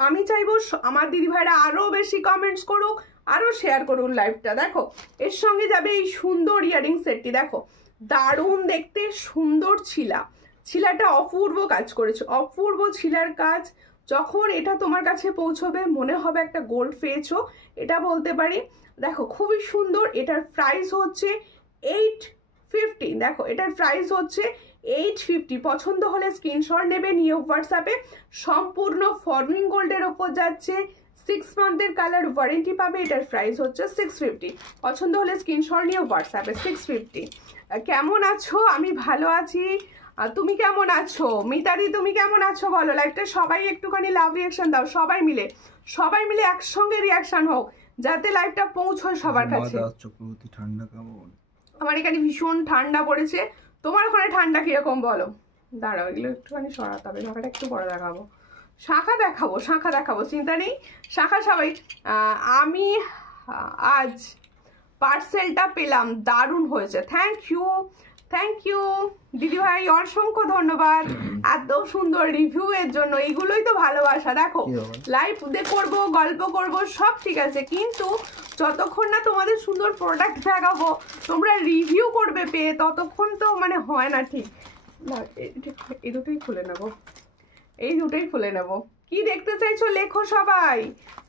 আমি চাইবো আমার দিদি ভাইরা আরো বেশি কমেন্টস করুক, আরো শেয়ার করুন লাইভটা। দেখো এর সঙ্গে যাবে এই সুন্দর ইয়ারিং সেটটি, দেখো দারুণ দেখতে, সুন্দর ছিলা, ছিলাটা অপূর্ব কাজ করেছে, অপূর্ব ছিলার কাজ, যখন এটা তোমার কাছে পৌঁছবে মনে হবে একটা গোল্ড পেয়েছো, এটা বলতে পারি। দেখো খুবই সুন্দর, এটার প্রাইস হচ্ছে 850, দেখো এটার প্রাইস হচ্ছে 850। পছন্দ হলে স্ক্রিনশট নেবে, নিয়ে হোয়াটসঅ্যাপে। সম্পূর্ণ ফর্মিং গোল্ডের ওপর যাচ্ছে, 6 মান্থের কালার ওয়ারেন্টি পাবে, এটার প্রাইস হচ্ছে 650। পছন্দ হলে স্ক্রিনশট নিয়ে হোয়াটসঅ্যাপে 650। কেমন আছো? আমি ভালো আছি, তুমি কেমন আছো? মিতাদি তুমি কেমন আছো বলো, লাইভটা সবাই একটুখানি লাভ রিয়াকশন দাও, সবাই মিলে একসঙ্গে রিয়াকশন হোক, যাতে লাইভটা পৌঁছয় সবার কাছে। আমার এখানে ভীষণ ঠান্ডা পড়েছে, তোমার ওখানে ঠান্ডা কিরকম বলো? দাঁড়াও, এগুলো একটুখানি সরাতে হবে, শাখাটা একটু বড় দেখাবো, শাখা দেখাবো, চিন্তা নেই। শাখা সবাই, আমি আজ পার্সেলটা পেলাম, দারুণ হয়েছে, থ্যাংক ইউ দিদি ভাই, অসংখ্য ধন্যবাদ এত সুন্দর রিভিউ এর জন্য। এইগুলোই তো ভালোবাসা। দেখো লাইভ করবো, গল্প করব, সব ঠিক আছে, কিন্তু যতক্ষণ না তোমাদের সুন্দর প্রোডাক্ট দেখাবো, তোমরা রিভিউ করবে পেয়ে, ততক্ষণ তো মানে হয় না ঠিক না। এই দুটোই খুলে নেবো, কি দেখতে চাইছো লেখো সবাই।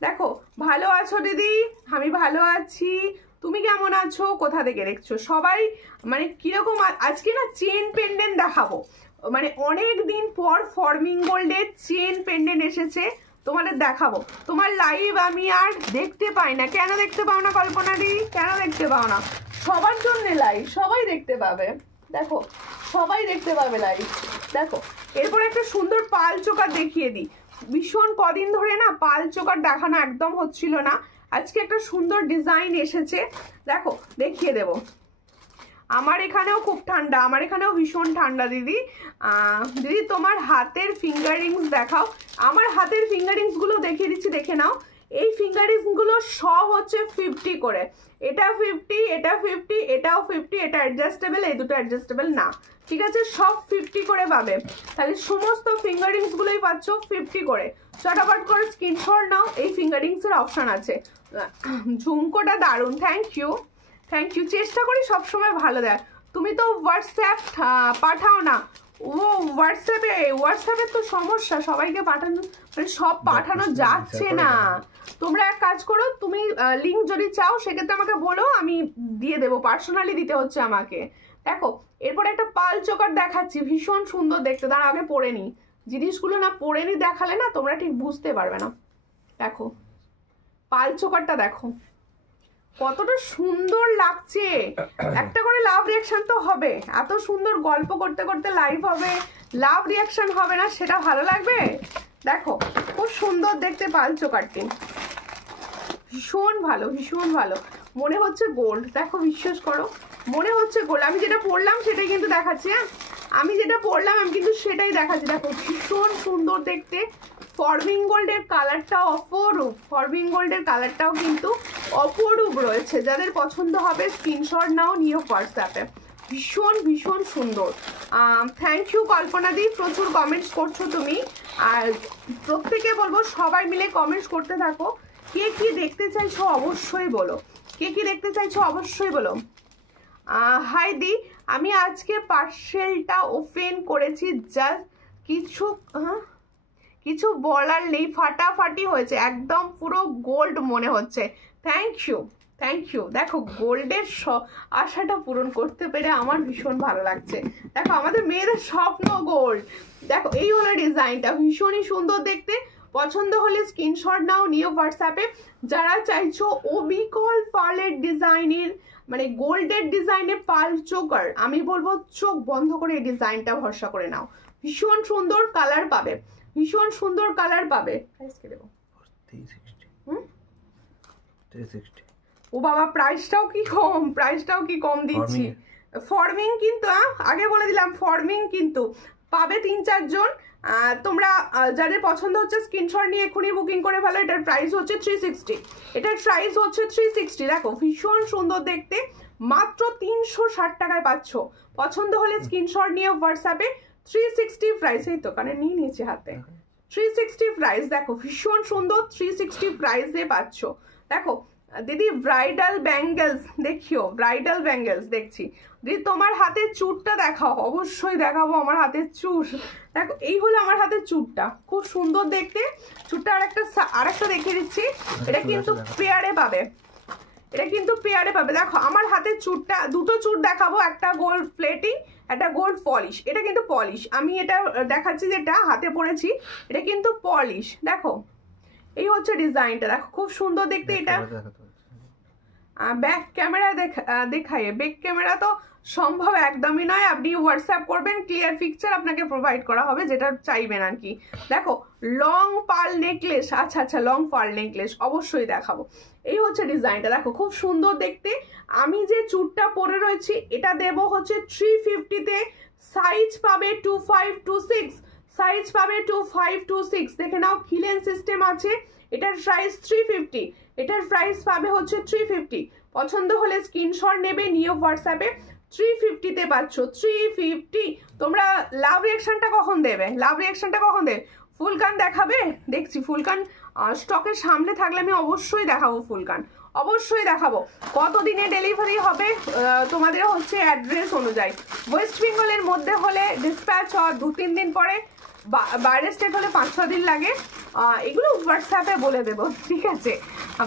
দেখো, ভালো আছো দিদি? আমি ভালো আছি, তুমি কেমন আছো? কোথা থেকে দেখছো সবাই? মানে কিরকম আজকে না চেন পেন্ডেন্ট দেখাবো, মানে অনেক দিন পর ফর্মিং গোল্ডের চেন পেন্ডেন্ট এসেছে, তোমাদের দেখাবো। তোমার লাইভ আমি আর দেখতে পাই না, কেন দেখতে পাও না কল্পনা দি? কেন দেখতে পাও না? সবার জন্য লাইভ, সবাই দেখতে পাবে, দেখো সবাই দেখতে পাবে লাইভ। দেখো এরপর একটা সুন্দর পাল চোকার দেখিয়ে দিই, ভীষণ কদিন ধরে না পাল চোকার দেখানো একদম হচ্ছিল না, আজকে একটা সুন্দর ডিজাইন এসেছে, দেখো দেখিয়ে দেব। আমার এখানেও খুব ঠান্ডা, আমার এখানেও ভীষণ ঠান্ডা দিদি। দিদি তোমার হাতের ফিঙ্গারিংস দেখাও। আমার হাতের ফিঙ্গারিংসগুলো দেখিয়ে দিচ্ছি, দেখে নাও। এই ফিঙ্গারিংসগুলো সব হচ্ছে 50 করে, এটা 50, এটা 50, এটাও 50, এটা অ্যাডজাস্টেবল, এই দুটো অ্যাডজাস্টেবল না, ঠিক আছে, সব 50 করে পাবে। তাহলে সমস্ত ফিঙ্গারিংসগুলোই পাচ্ছ 50 করে। চটাপট করে স্ক্রিনশট নাও, এই ফিঙ্গারিংসের অপশন আছে। ঝুমকোটা দারুণ, থ্যাংক ইউ। চেষ্টা করি সবসময় ভালো দেয়। তুমি তো হোয়াটসঅ্যাপ পাঠাও না, ও হোয়াটসঅ্যাপে তো সমস্যা, সবাইকে পাঠানো মানে সব পাঠানো যাচ্ছে না। তোমরা এক কাজ করো, তুমি লিঙ্ক যদি চাও সেক্ষেত্রে আমাকে বলো, আমি দিয়ে দেবো, পার্সোনালি দিতে হচ্ছে আমাকে। দেখো এরপর একটা পাল চোকার দেখাচ্ছি, ভীষণ সুন্দর দেখতে, তার আগে পরে নি জিনিসগুলো, না পরে নি দেখালে না তোমরা ঠিক বুঝতে পারবে না। দেখো পাল চোকারটা দেখো কতটা সুন্দর লাগছে, একটা করে লাভ রিয়াকশন তো হবে, এত সুন্দর গল্প করতে করতে লাইভ হবে, লাভ রিয়াকশন হবে না, সেটা ভালো লাগবে? দেখো খুব সুন্দর দেখতে পাল চোকারটি, ভীষণ ভালো, মনে হচ্ছে গোল্ড, দেখো বিশ্বাস করো মনে হচ্ছে গোল্ড। আমি যেটা পরলাম সেটাই কিন্তু দেখাচ্ছি, হ্যাঁ আমি যেটা পরলাম আমি কিন্তু সেটাই দেখাচ্ছি। দেখো ভীষণ সুন্দর দেখতে, ফর্মিং গোল্ডের কালারটাও অপরূপ, ফর্মিং গোল্ডের কালারটাও কিন্তু অপরূপ রয়েছে, যাদের পছন্দ হবে স্ক্রিনশট নাও, নিও হোয়াটসঅ্যাপে। ভীষণ সুন্দর। থ্যাংক ইউ কল্পনা দি, প্রচুর কমেন্টস করছো তুমি, আর প্রত্যেকে বলবো সবাই মিলে কমেন্টস করতে থাকো। কে কি দেখতে চাইছো অবশ্যই বলো, হাই দি, আমি আজকে পার্সেলটা ওপেন করেছি, জাস্ট কিছু বলার নেই, ফাটাফাটি হয়েছে, একদম পুরো গোল্ড মনে হচ্ছে। Thank you. দেখো গোল্ডের আশাটা পূরণ করতে পেরে আমার ভীষণ ভালো লাগছে। দেখো আমাদের মেয়েদের স্বপ্ন গোল্ড। দেখো এই হলো ডিজাইনটা, ভীষণই সুন্দর দেখতে, পছন্দ হলে স্ক্রিনশট নাও, নিও হোয়াটসঅ্যাপে। যারা চাইছো অবিকল পার্লের ডিজাইনের, মানে গোল্ডের ডিজাইনের পাল চোকার, আমি বলবো চোখ বন্ধ করে এই ডিজাইনটা ভরসা করে নাও, ভীষণ সুন্দর কালার পাবে, ও বাবা প্রাইসটাও কি কম দিচ্ছি। ফর্মিং কিন্তু আগে বলে দিলাম, ফর্মিং কিন্তু পাবে 3-4 জন। তোমরা যাদের পছন্দ হচ্ছে স্ক্রিনশট নিয়ে এখনই বুকিং করে ফেলো। এটার প্রাইস হচ্ছে 360। দেখো ভীষণ সুন্দর দেখতে, মাত্র 360 টাকায় পাচ্ছ। পছন্দ হলে স্ক্রিনশট নিয়ে হোয়াটসঅ্যাপে। 360 প্রাইস, এই তো কানে নিয়ে নিয়েছি হাতে, 360 প্রাইস। দেখো ভীষণ সুন্দর, 360 প্রাইসে পাচ্ছ। দেখো দিদি ব্রাইডাল ব্যাঙ্গেলস দেখছি। দিদি তোমার হাতের চুড়টা দেখাও, অবশ্যই দেখাবো আমার হাতের চুড়। দেখো এই হলো আমার হাতের চুড়টা, খুব সুন্দর দেখতে। চুড়টা আরেকটা দেখিয়ে দিচ্ছি, এটা কিন্তু পেয়ারে পাবে, দেখো আমার হাতের চুড়টা, দুটো চুড় দেখাবো, একটা গোল্ড প্লেটিং, একটা গোল্ড পলিশ। এটা কিন্তু পলিশ, আমি এটা দেখাচ্ছি যেটা হাতে পরেছি, এটা কিন্তু পলিশ। দেখো এই হচ্ছে ডিজাইনটা, দেখো খুব সুন্দর দেখতে। এটা ব্যাক ক্যামেরা দেখায়, ব্যাক ক্যামেরা তো সম্ভব একদমই নয়। আপনি হোয়াটসঅ্যাপ করবেন, ক্লিয়ার পিকচার আপনাকে প্রোভাইড করা হবে যেটা চাইবেন আর কি। দেখো লং পার্ল নেকলেস, আচ্ছা লং পার্ল নেকলেস অবশ্যই দেখাবো। এই হচ্ছে ডিজাইনটা, দেখো খুব সুন্দর দেখতে। আমি যে চুড়টা পরে রয়েছি এটা দেব হচ্ছে 350-তে, সাইজ পাবে 2526, সাইজ পাবে 2526। দেখে নাও খিলেন সিস্টেম আছে, এটার প্রাইস 350, এটার প্রাইস পাবে হচ্ছে 350। পছন্দ হলে স্ক্রিনশট নেবে, নিয়ে হোয়াটসঅ্যাপে 350-তে পাচ্ছ, 350। তোমরা লাভ রিয়াকশনটা কখন দেবে, লাভ রিয়াকশনটা কখন দেবে? ফুলকান দেখাবে? দেখছি ফুলকান স্টকের সামনে থাকলে আমি অবশ্যই দেখাবো, ফুলকান অবশ্যই দেখাবো। কতদিনে ডেলিভারি হবে তোমাদের হচ্ছে অ্যাড্রেস অনুযায়ী। ওয়েস্ট বেঙ্গলের মধ্যে হলে ডিসপ্যাচ হওয়ার 2-3 দিন পরে, বাইরের স্টেট হলে 5-6 দিন লাগে। এগুলো হোয়াটসঅ্যাপে বলে দেবো, ঠিক আছে?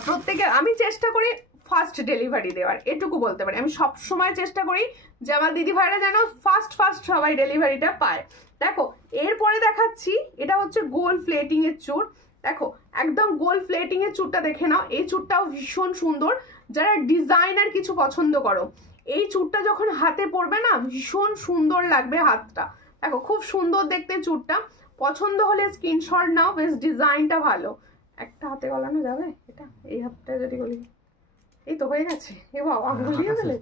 প্রত্যেকে আমি চেষ্টা করি ফাস্ট ডেলিভারি দেওয়ার, এটুকু বলতে পারি। আমি সব সময় চেষ্টা করি যে আমার দিদি ভাইরা যেন ফাস্ট সবাই ডেলিভারিটা পায়। দেখো এরপরে দেখাচ্ছি, এটা হচ্ছে গোল প্লেটিং এর চুড়। দেখো একদম গোল প্লেটিং এর চুড়টা দেখে নাও, এই চুড়টাও ভীষণ সুন্দর। যারা ডিজাইনার কিছু পছন্দ করো, এই চুড়টা যখন হাতে পড়বে না ভীষণ সুন্দর লাগবে হাতটা। দেখো খুব সুন্দর দেখতে চুড়টা, পছন্দ হলে স্ক্রিনশট নাও। বেশ ডিজাইনটা ভালো, একটা হাতে গলানো যাবে এটা? এই হাতটা যদি বলি, এই তো হয়ে গেছে, এ বাবা গুলিয়ে গেলে।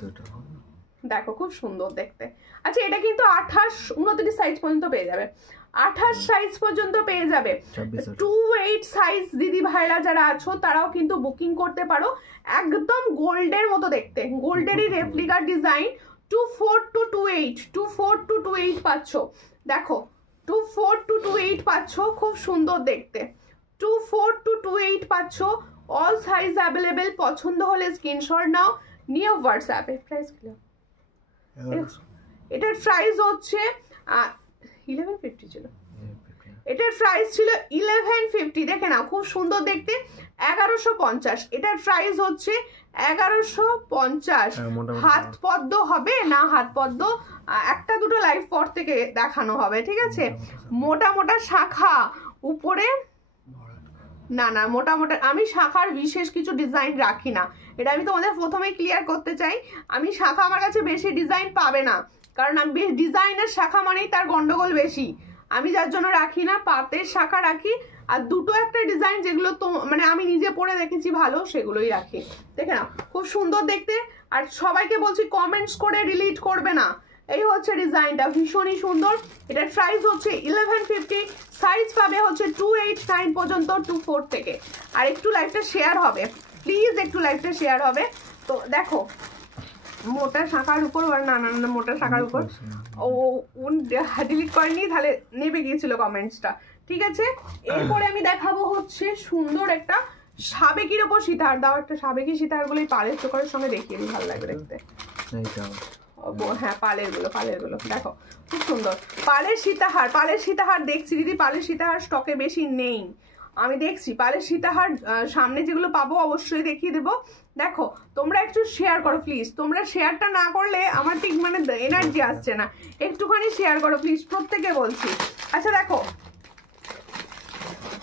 দেখো খুব সুন্দর দেখতে। আচ্ছা এটা কিন্তু 28-29 সাইজ পর্যন্ত পেয়ে যাবে, 28 সাইজ পর্যন্ত পেয়ে যাবে। 28 সাইজ দিদি ভাইরা যারা আছো তারাও কিন্তু বুকিং করতে পারো। একদম গোল্ডের মতো দেখতে, গোল্ডেরই রেপ্লিকা ডিজাইন। 24 to 28 পাচ্ছ। দেখো 24 to 28 পাচ্ছ, খুব সুন্দর দেখতে। 24 to 28 পাচ্ছ, অল সাইজ অ্যাভেলেবেল। পছন্দ হলে স্ক্রিনশট নাও, নিয়ে হোয়াটসঅ্যাপে। প্রাইস কিলো, এটার প্রাইস হচ্ছে 1150 ছিল, এটার প্রাইস ছিল 1150। দেখে নাও খুব সুন্দর দেখতে, 1150। এটার প্রাইস হচ্ছে 1150। হাত পদ্ম হবে না, হাত পদ্ম একটা দুটো লাইভ পর থেকে দেখানো হবে, ঠিক আছে? মোটা শাখা উপরে, না মোটা আমি শাখার বিশেষ কিছু ডিজাইন রাখি না, এটা আমি তোমাদের প্রথমেই ক্লিয়ার করতে চাই। আমি শাখা আমার কাছে বেশি ডিজাইন পাবে না, কারণ আমি ডিজাইনের শাখা মানেই তার গন্ডগোল বেশি। আমি যার জন্য রাখি না, পাতের শাখা রাখি, আর দুটো একটা ডিজাইন যেগুলো তো মানে আমি নিজে পরে দেখেছি ভালো, সেগুলোই রাখি। দেখে না খুব সুন্দর দেখতে। আর সবাইকে বলছি কমেন্টস করে ডিলিট করবে না। এই হচ্ছে ডিজাইনটা, ভীষণই সুন্দর। এটার প্রাইস হচ্ছে 1150, সাইজ পাবে হচ্ছে 289 পর্যন্ত, 24 থেকে। আর একটু লাইভটা শেয়ার হবে প্লিজ, একটু লাইভটা শেয়ার হবে। তো দেখো মোটা শাখার উপর, না মোটা শাখার উপর ও ডিলিট করেনি, তাহলে নেবে গিয়েছিল কমেন্টসটা, ঠিক আছে? এরপরে আমি দেখাবো হচ্ছে সুন্দর একটা সাবেকির ওপর সীতাহার। দাও একটা সাবেকি সীতাহার গুলো পালের চোখের সঙ্গে দেখিয়ে দিই, ভালো লাগবে দেখতে। হ্যাঁ পালের গুলো দেখো খুব সুন্দর। পালের সীতাহার দেখছি দিদি, পালের সীতাহার স্টকে বেশি নেই, আমি দেখছি। পালের সীতাহার সামনে যেগুলো পাবো অবশ্যই দেখিয়ে দেবো। দেখো তোমরা একটু শেয়ার করো প্লিজ, তোমরা শেয়ারটা না করলে আমার ঠিক মানে এনার্জি আসছে না। একটুখানি শেয়ার করো প্লিজ, প্রত্যেকে বলছি। আচ্ছা দেখো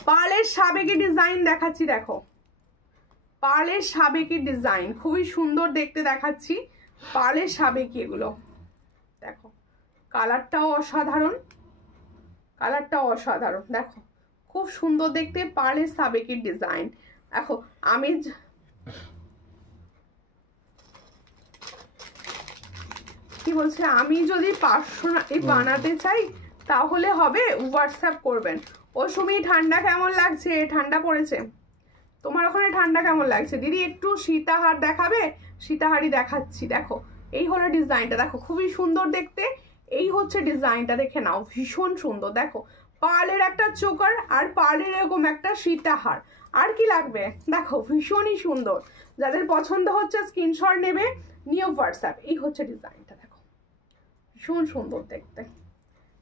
পালের সাবেকি ডিজাইন দেখাচ্ছি, দেখো পালের সাবেকি ডিজাইন খুবই সুন্দর দেখতে দেখাচ্ছি। পালের সাবেকি এগুলো দেখো, কালারটাও অসাধারণ, দেখো খুব সুন্দর দেখতে পালের সাবেকির ডিজাইন। দেখো আমি কি বলছি, আমি যদি পার্সোনালি বানাতে চাই তাহলে হবে, হোয়াটসঅ্যাপ করবেন। ও সুমি ঠান্ডা কেমন লাগছে? ঠান্ডা পড়েছে তোমার ওখানে? ঠান্ডা কেমন লাগছে দিদি? একটু সীতাহার দেখাবে? সীতাহারই দেখাচ্ছি। দেখো এই হলো ডিজাইনটা, দেখো খুবই সুন্দর দেখতে। এই হচ্ছে ডিজাইনটা, দেখে নাও ভীষণ সুন্দর। দেখো পার্লের একটা চোকার আর পার্লের এরকম একটা সীতাহার, আর কি লাগবে? দেখো ভীষণই সুন্দর। যাদের পছন্দ হচ্ছে স্ক্রিনশট নেবে, নিয়ে হোয়াটসঅ্যাপ। এই হচ্ছে ডিজাইনটা, দেখো ভীষণ সুন্দর দেখতে,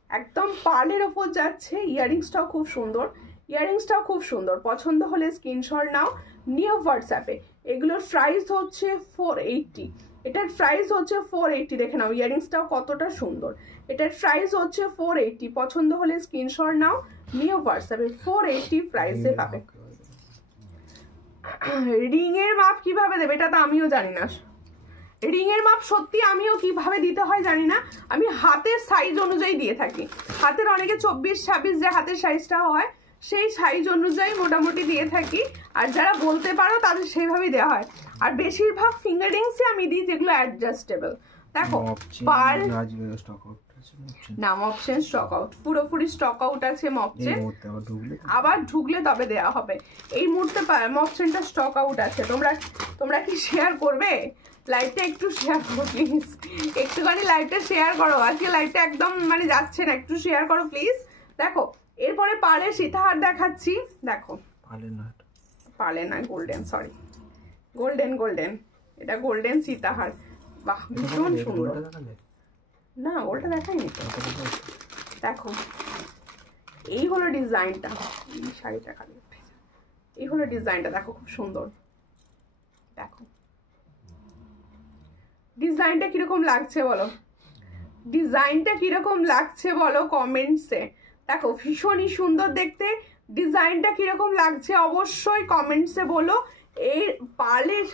একদম পার্লের ওপর যাচ্ছে। ইয়াররিংসটাও খুব সুন্দর, পছন্দ হলে স্ক্রিনশট নাও, নিয়ে হোয়াটসঅ্যাপে। এগুলোর প্রাইস হচ্ছে 480, এটার প্রাইস হচ্ছে 480। দেখে নাও ইয়াররিংসটাও কতটা সুন্দর, এটার প্রাইস হচ্ছে 480। পছন্দ হলে স্ক্রিনশট নাও, নিয়ে হোয়াটসঅ্যাপে 480 প্রাইসে পাবে। রিং এর মাপ কিভাবে দেবে এটা তো আমিও জানি না। রিং এর মাপ সত্যি আমিও কিভাবে দিতে হয় জানি না, আমি হাতের সাইজ অনুযায়ী দিয়ে থাকি। হাতের অনেকে 24-26 যে হাতের সাইজটা হয় সেই সাইজ অনুযায়ী মোটামুটি দিয়ে থাকি, আর যারা বলতে পারো তাদের সেইভাবেই দেওয়া হয়। আর বেশিরভাগ ফিঙ্গার রিংসে আমি দিই যেগুলো অ্যাডজাস্টেবল। দেখো পার্ল না, মপ চেন স্টক আউট, পুরোপুরি স্টক আউট আছে মপ চেন, আবার ঢুকলে তবে দেওয়া হবে। এই মুহূর্তে মপ চেনটা স্টক আউট আছে। তোমরা কি শেয়ার করবে? লাইভটা একটু শেয়ার করো প্লিজ, একটুখানি লাইভটা শেয়ার করো, আজকে লাইভটা একদম মানে যাচ্ছে না, একটু শেয়ার করো প্লিজ। দেখো এরপরে পার্লের সীতাহার দেখাচ্ছি। দেখো পার্লে না, গোল্ডেন, সরি গোল্ডেন, এটা গোল্ডেন সীতাহার। বাহ ভীষণ সুন্দর। না ওটা দেখাইনি তো। দেখো এই হলো ডিজাইনটা, এই শাড়িটা খালি এই হলো ডিজাইনটা, দেখো খুব সুন্দর। দেখো ডিজাইনটা কিরকম লাগছে বলো, ডিজাইনটা কিরকম লাগছে বলো কমেন্টসে। দেখো ভীষণই সুন্দর দেখতে, ডিজাইনটা কিরকম লাগছে অবশ্যই কমেন্টসে বলো। এই পার্লের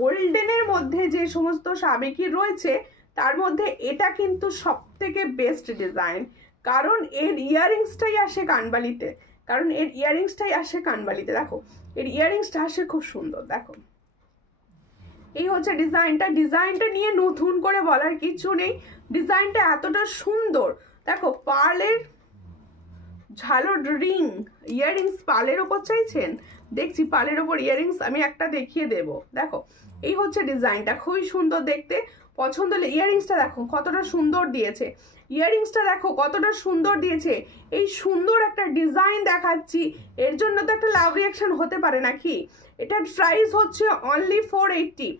গোল্ডেনের মধ্যে যে সমস্ত সাবেকি রয়েছে তার মধ্যে এটা কিন্তু সব থেকে বেস্ট ডিজাইন, কারণ এর ইয়াররিংসটাই আসে কানবালিতে, দেখো এর ইয়াররিংসটা আসে খুব সুন্দর। দেখো এই হচ্ছে ডিজাইনটা নিয়ে নতুন করে বলার কিছু নেই, ডিজাইনটা এতটা সুন্দর। দেখো পার্লের ঝালর রিং, ইয়াররিংস পার্লের ওপর চাইছেন, দেখছি পার্লের ওপর ইয়াররিংস আমি একটা দেখিয়ে দেব। দেখো এই হচ্ছে ডিজাইনটা, খুবই সুন্দর দেখতে। পছন্দ হলে ইয়াররিংসটা দেখো কতটা সুন্দর দিয়েছে, এই সুন্দর একটা ডিজাইন দেখাচ্ছি, এর জন্য তো একটা লাভ রিয়াকশন হতে পারে নাকি। এটার প্রাইস হচ্ছে অনলি 480,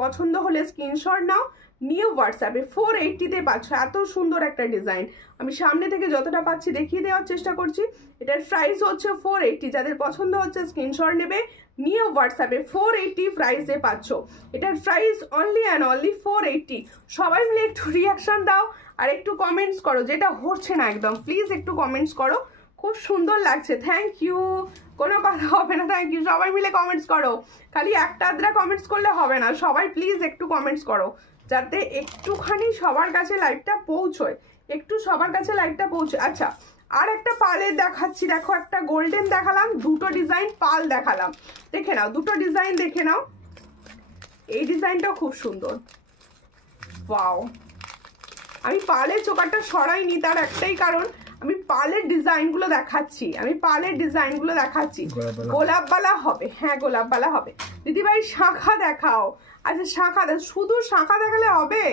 পছন্দ হলে স্ক্রিনশট নাও, নিউ হোয়াটসঅ্যাপে 480-তে পাচ্ছ। এত সুন্দর একটা ডিজাইন, আমি সামনে থেকে যতটা পাচ্ছি দেখিয়ে দেওয়ার চেষ্টা করছি। এটার প্রাইস হচ্ছে 480, যাদের পছন্দ হচ্ছে স্ক্রিনশট নেবে, নিউ হোয়াটসঅ্যাপে 480 প্রাইসে পাচ্ছ। এটার প্রাইস অনলি অ্যান্ড অনলি 480। সবাই মিলে একটু রিয়াকশন দাও আর একটু কমেন্টস করো, যেটা হচ্ছে না একদম, প্লিজ একটু কমেন্টস করো। খুব সুন্দর লাগছে, থ্যাংক ইউ, কোনো কথা হবে না, থ্যাংক ইউ। সবাই মিলে কমেন্টস করো, খালি একটা আধটা কমেন্টস করলে হবে না, সবাই প্লিজ একটু কমেন্টস করো, যাতে একটুখানি সবার কাছে লাইভটা পৌঁছয়, আচ্ছা আর একটা পার্লের দেখাচ্ছি। দেখো একটা গোল্ডেন দেখালাম, দুটো ডিজাইন পার্ল দেখালাম, দেখে নাও, দুটো ডিজাইন দেখে নাও। এই ডিজাইনটাও খুব সুন্দর, ওয়াও। আমি পার্লের চোকারটা সরাইনি, তার একটাই কারণ আমি পার্লের ডিজাইনগুলো দেখাচ্ছি, গোলাপবালা হবে, হ্যাঁ গোলাপবালা হবে। দিদিভাই শাখা দেখাও। আচ্ছা শাখা, শুধু শাখা দেখালে হবে?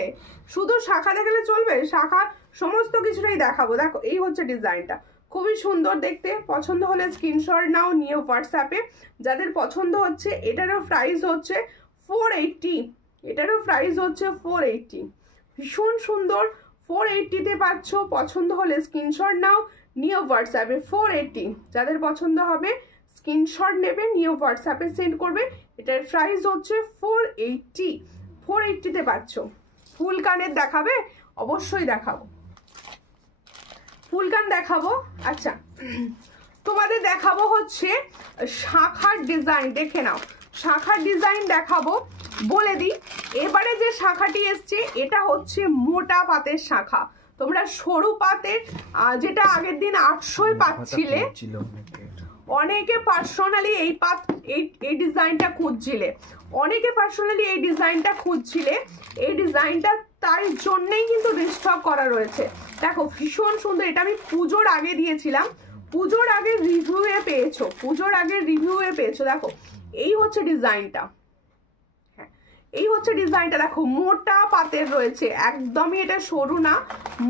শুধু শাখা দেখালে চলবে? শাখা সমস্ত কিছুটাই দেখাবো। দেখো এই হচ্ছে ডিজাইনটা, খুবই সুন্দর দেখতে। পছন্দ হলে স্ক্রিনশট নাও, নিউ হোয়াটসঅ্যাপে। যাদের পছন্দ হচ্ছে, এটারও প্রাইস হচ্ছে 480, ভীষণ সুন্দর, 480-তে পাচ্ছ। পছন্দ হলে স্ক্রিনশট নাও, নিউ হোয়াটসঅ্যাপে 480। যাদের পছন্দ হবে স্ক্রিনশট নেবে, নিউ হোয়াটসঅ্যাপে সেন্ড করবে। এটার প্রাইস হচ্ছে 480-তে পাচ্ছ। ফুল কানের দেখাবে? অবশ্যই দেখাবো, ফুল কান দেখাবো। আচ্ছা তোমাদের দেখাবো হচ্ছে শাখার ডিজাইন, দেখে নাও শাখার ডিজাইন দেখাবো। বলে দিই এবারে যে শাখাটি এসছে এটা হচ্ছে মোটা পাতের শাখা। তোমরা সরু পাতের যেটা আগের দিন 800 পাচ্ছিলে, অনেকে পার্সোনালি এই ডিজাইনটা খুঁজছিলে, এই ডিজাইনটা তাই জন্যই কিন্তু রিস্টক করা রয়েছে। দেখো ভীষণ সুন্দর, এটা আমি পুজোর আগে দিয়েছিলাম, পুজোর আগের রিভিউয়ে পেয়েছো। দেখো এই হচ্ছে ডিজাইনটা, হ্যাঁ এই হচ্ছে ডিজাইনটা। দেখো মোটা পাতের রয়েছে, একদমই এটা সরু না,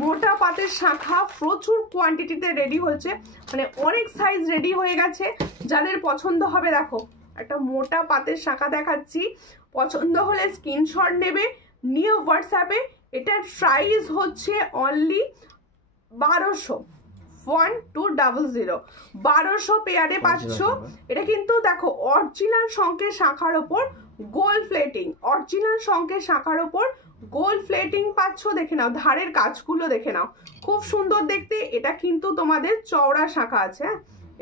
মোটা পাতের শাখা, প্রচুর কোয়ান্টিটিতে রেডি হয়েছে, মানে অনেক সাইজ রেডি হয়ে গেছে। যাদের পছন্দ হবে, দেখো একটা মোটা পাতের শাখা দেখাচ্ছি, পছন্দ হলে স্ক্রিনশট নেবে, নিউ হোয়াটসঅ্যাপে। এটার প্রাইস হচ্ছে অনলি 1200 পেয়ারে পাচ্ছ। এটা কিন্তু দেখো অরিজিনাল শঙ্কের শাখার ওপর গোল্ড প্লেটিং, পাচ্ছ। দেখে নাও ধারের কাজগুলো দেখে নাও, খুব সুন্দর দেখতে। এটা কিন্তু তোমাদের চওড়া শাখা আছে,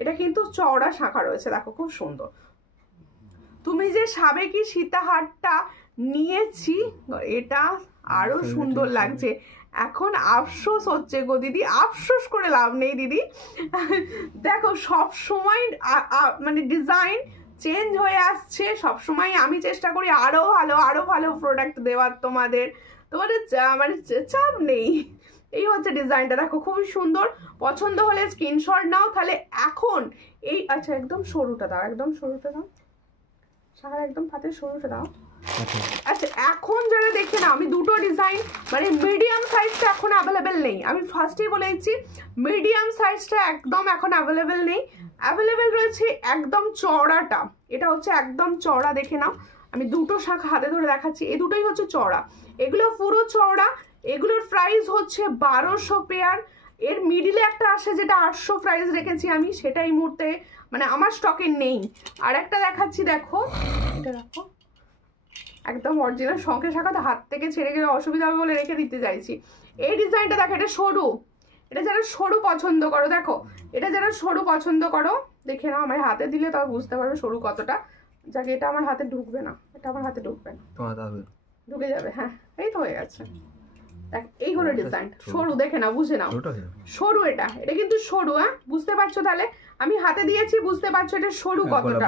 এটা কিন্তু চওড়া শাখা রয়েছে, দেখো খুব সুন্দর। তুমি যে সাবেকি সীতাহারটা নিয়েছি এটা আরো সুন্দর লাগছে। এখন আফসোস হচ্ছে গো দিদি, আফসোস করে লাভ নেই দিদি। দেখো সব সময় মানে ডিজাইন চেঞ্জ হয়ে আসছে, সব সময় আমি চেষ্টা করি আরো ভালো প্রোডাক্ট দেওয়ার তোমাদের মানে চাপ নেই। এই হচ্ছে ডিজাইনটা, দেখো খুবই সুন্দর। পছন্দ হলে স্ক্রিনশট নাও। তাহলে এখন এই আচ্ছা একদম সরুটা দাও, একদম সরুটা দাও, শাখার একদম হাতের সরুটা দাও। আচ্ছা এখন যারা দেখে না, আমি দুটো ডিজাইন মানে মিডিয়াম সাইজটা এখন অ্যাভেলেবেল নেই, আমি ফার্স্টেই বলে দিচ্ছি মিডিয়াম সাইজটা একদম এখন অ্যাভেলেবেল নেই। অ্যাভেলেবেল রয়েছে একদম চওড়াটা, এটা হচ্ছে একদম চওড়া, দেখে নাও। আমি দুটো শাখা হাতে ধরে দেখাচ্ছি, এই দুটোই হচ্ছে চওড়া, এগুলো পুরো চওড়া। এগুলোর প্রাইস হচ্ছে 1200 পেয়ার। এর মিডিলে একটা আসে যেটা 800 প্রাইস রেখেছি আমি, সেটা এই মুহূর্তে মানে আমার স্টকে নেই। আর একটা দেখাচ্ছি, দেখো এটা দেখো একদম অরিজিনাল শঙ্খের শাখা, হাত থেকে ছেড়ে গেলে অসুবিধা হবে বলে রেখে দিতে চাইছি। এই ডিজাইনটা দেখো, এটা সরু, এটা যারা সরু পছন্দ করো, দেখো এটা যারা সরু পছন্দ করো দেখে নাও, আমার হাতে দিলে তবে বুঝতে পারবে সরু কতটা। যাকে এটা আমার হাতে ঢুকবে না, এটা আমার হাতে ঢুকবে না, ঢুকে যাবে। হ্যাঁ এই তো হয়ে গেছে। দেখ এই হলো ডিজাইন, সরু, দেখে নাও, বুঝে নাও সরু। এটা কিন্তু সরু, হ্যাঁ বুঝতে পারছো? তাহলে আমি হাতে দিয়েছি, বুঝতে পারছো এটা সরু কতটা।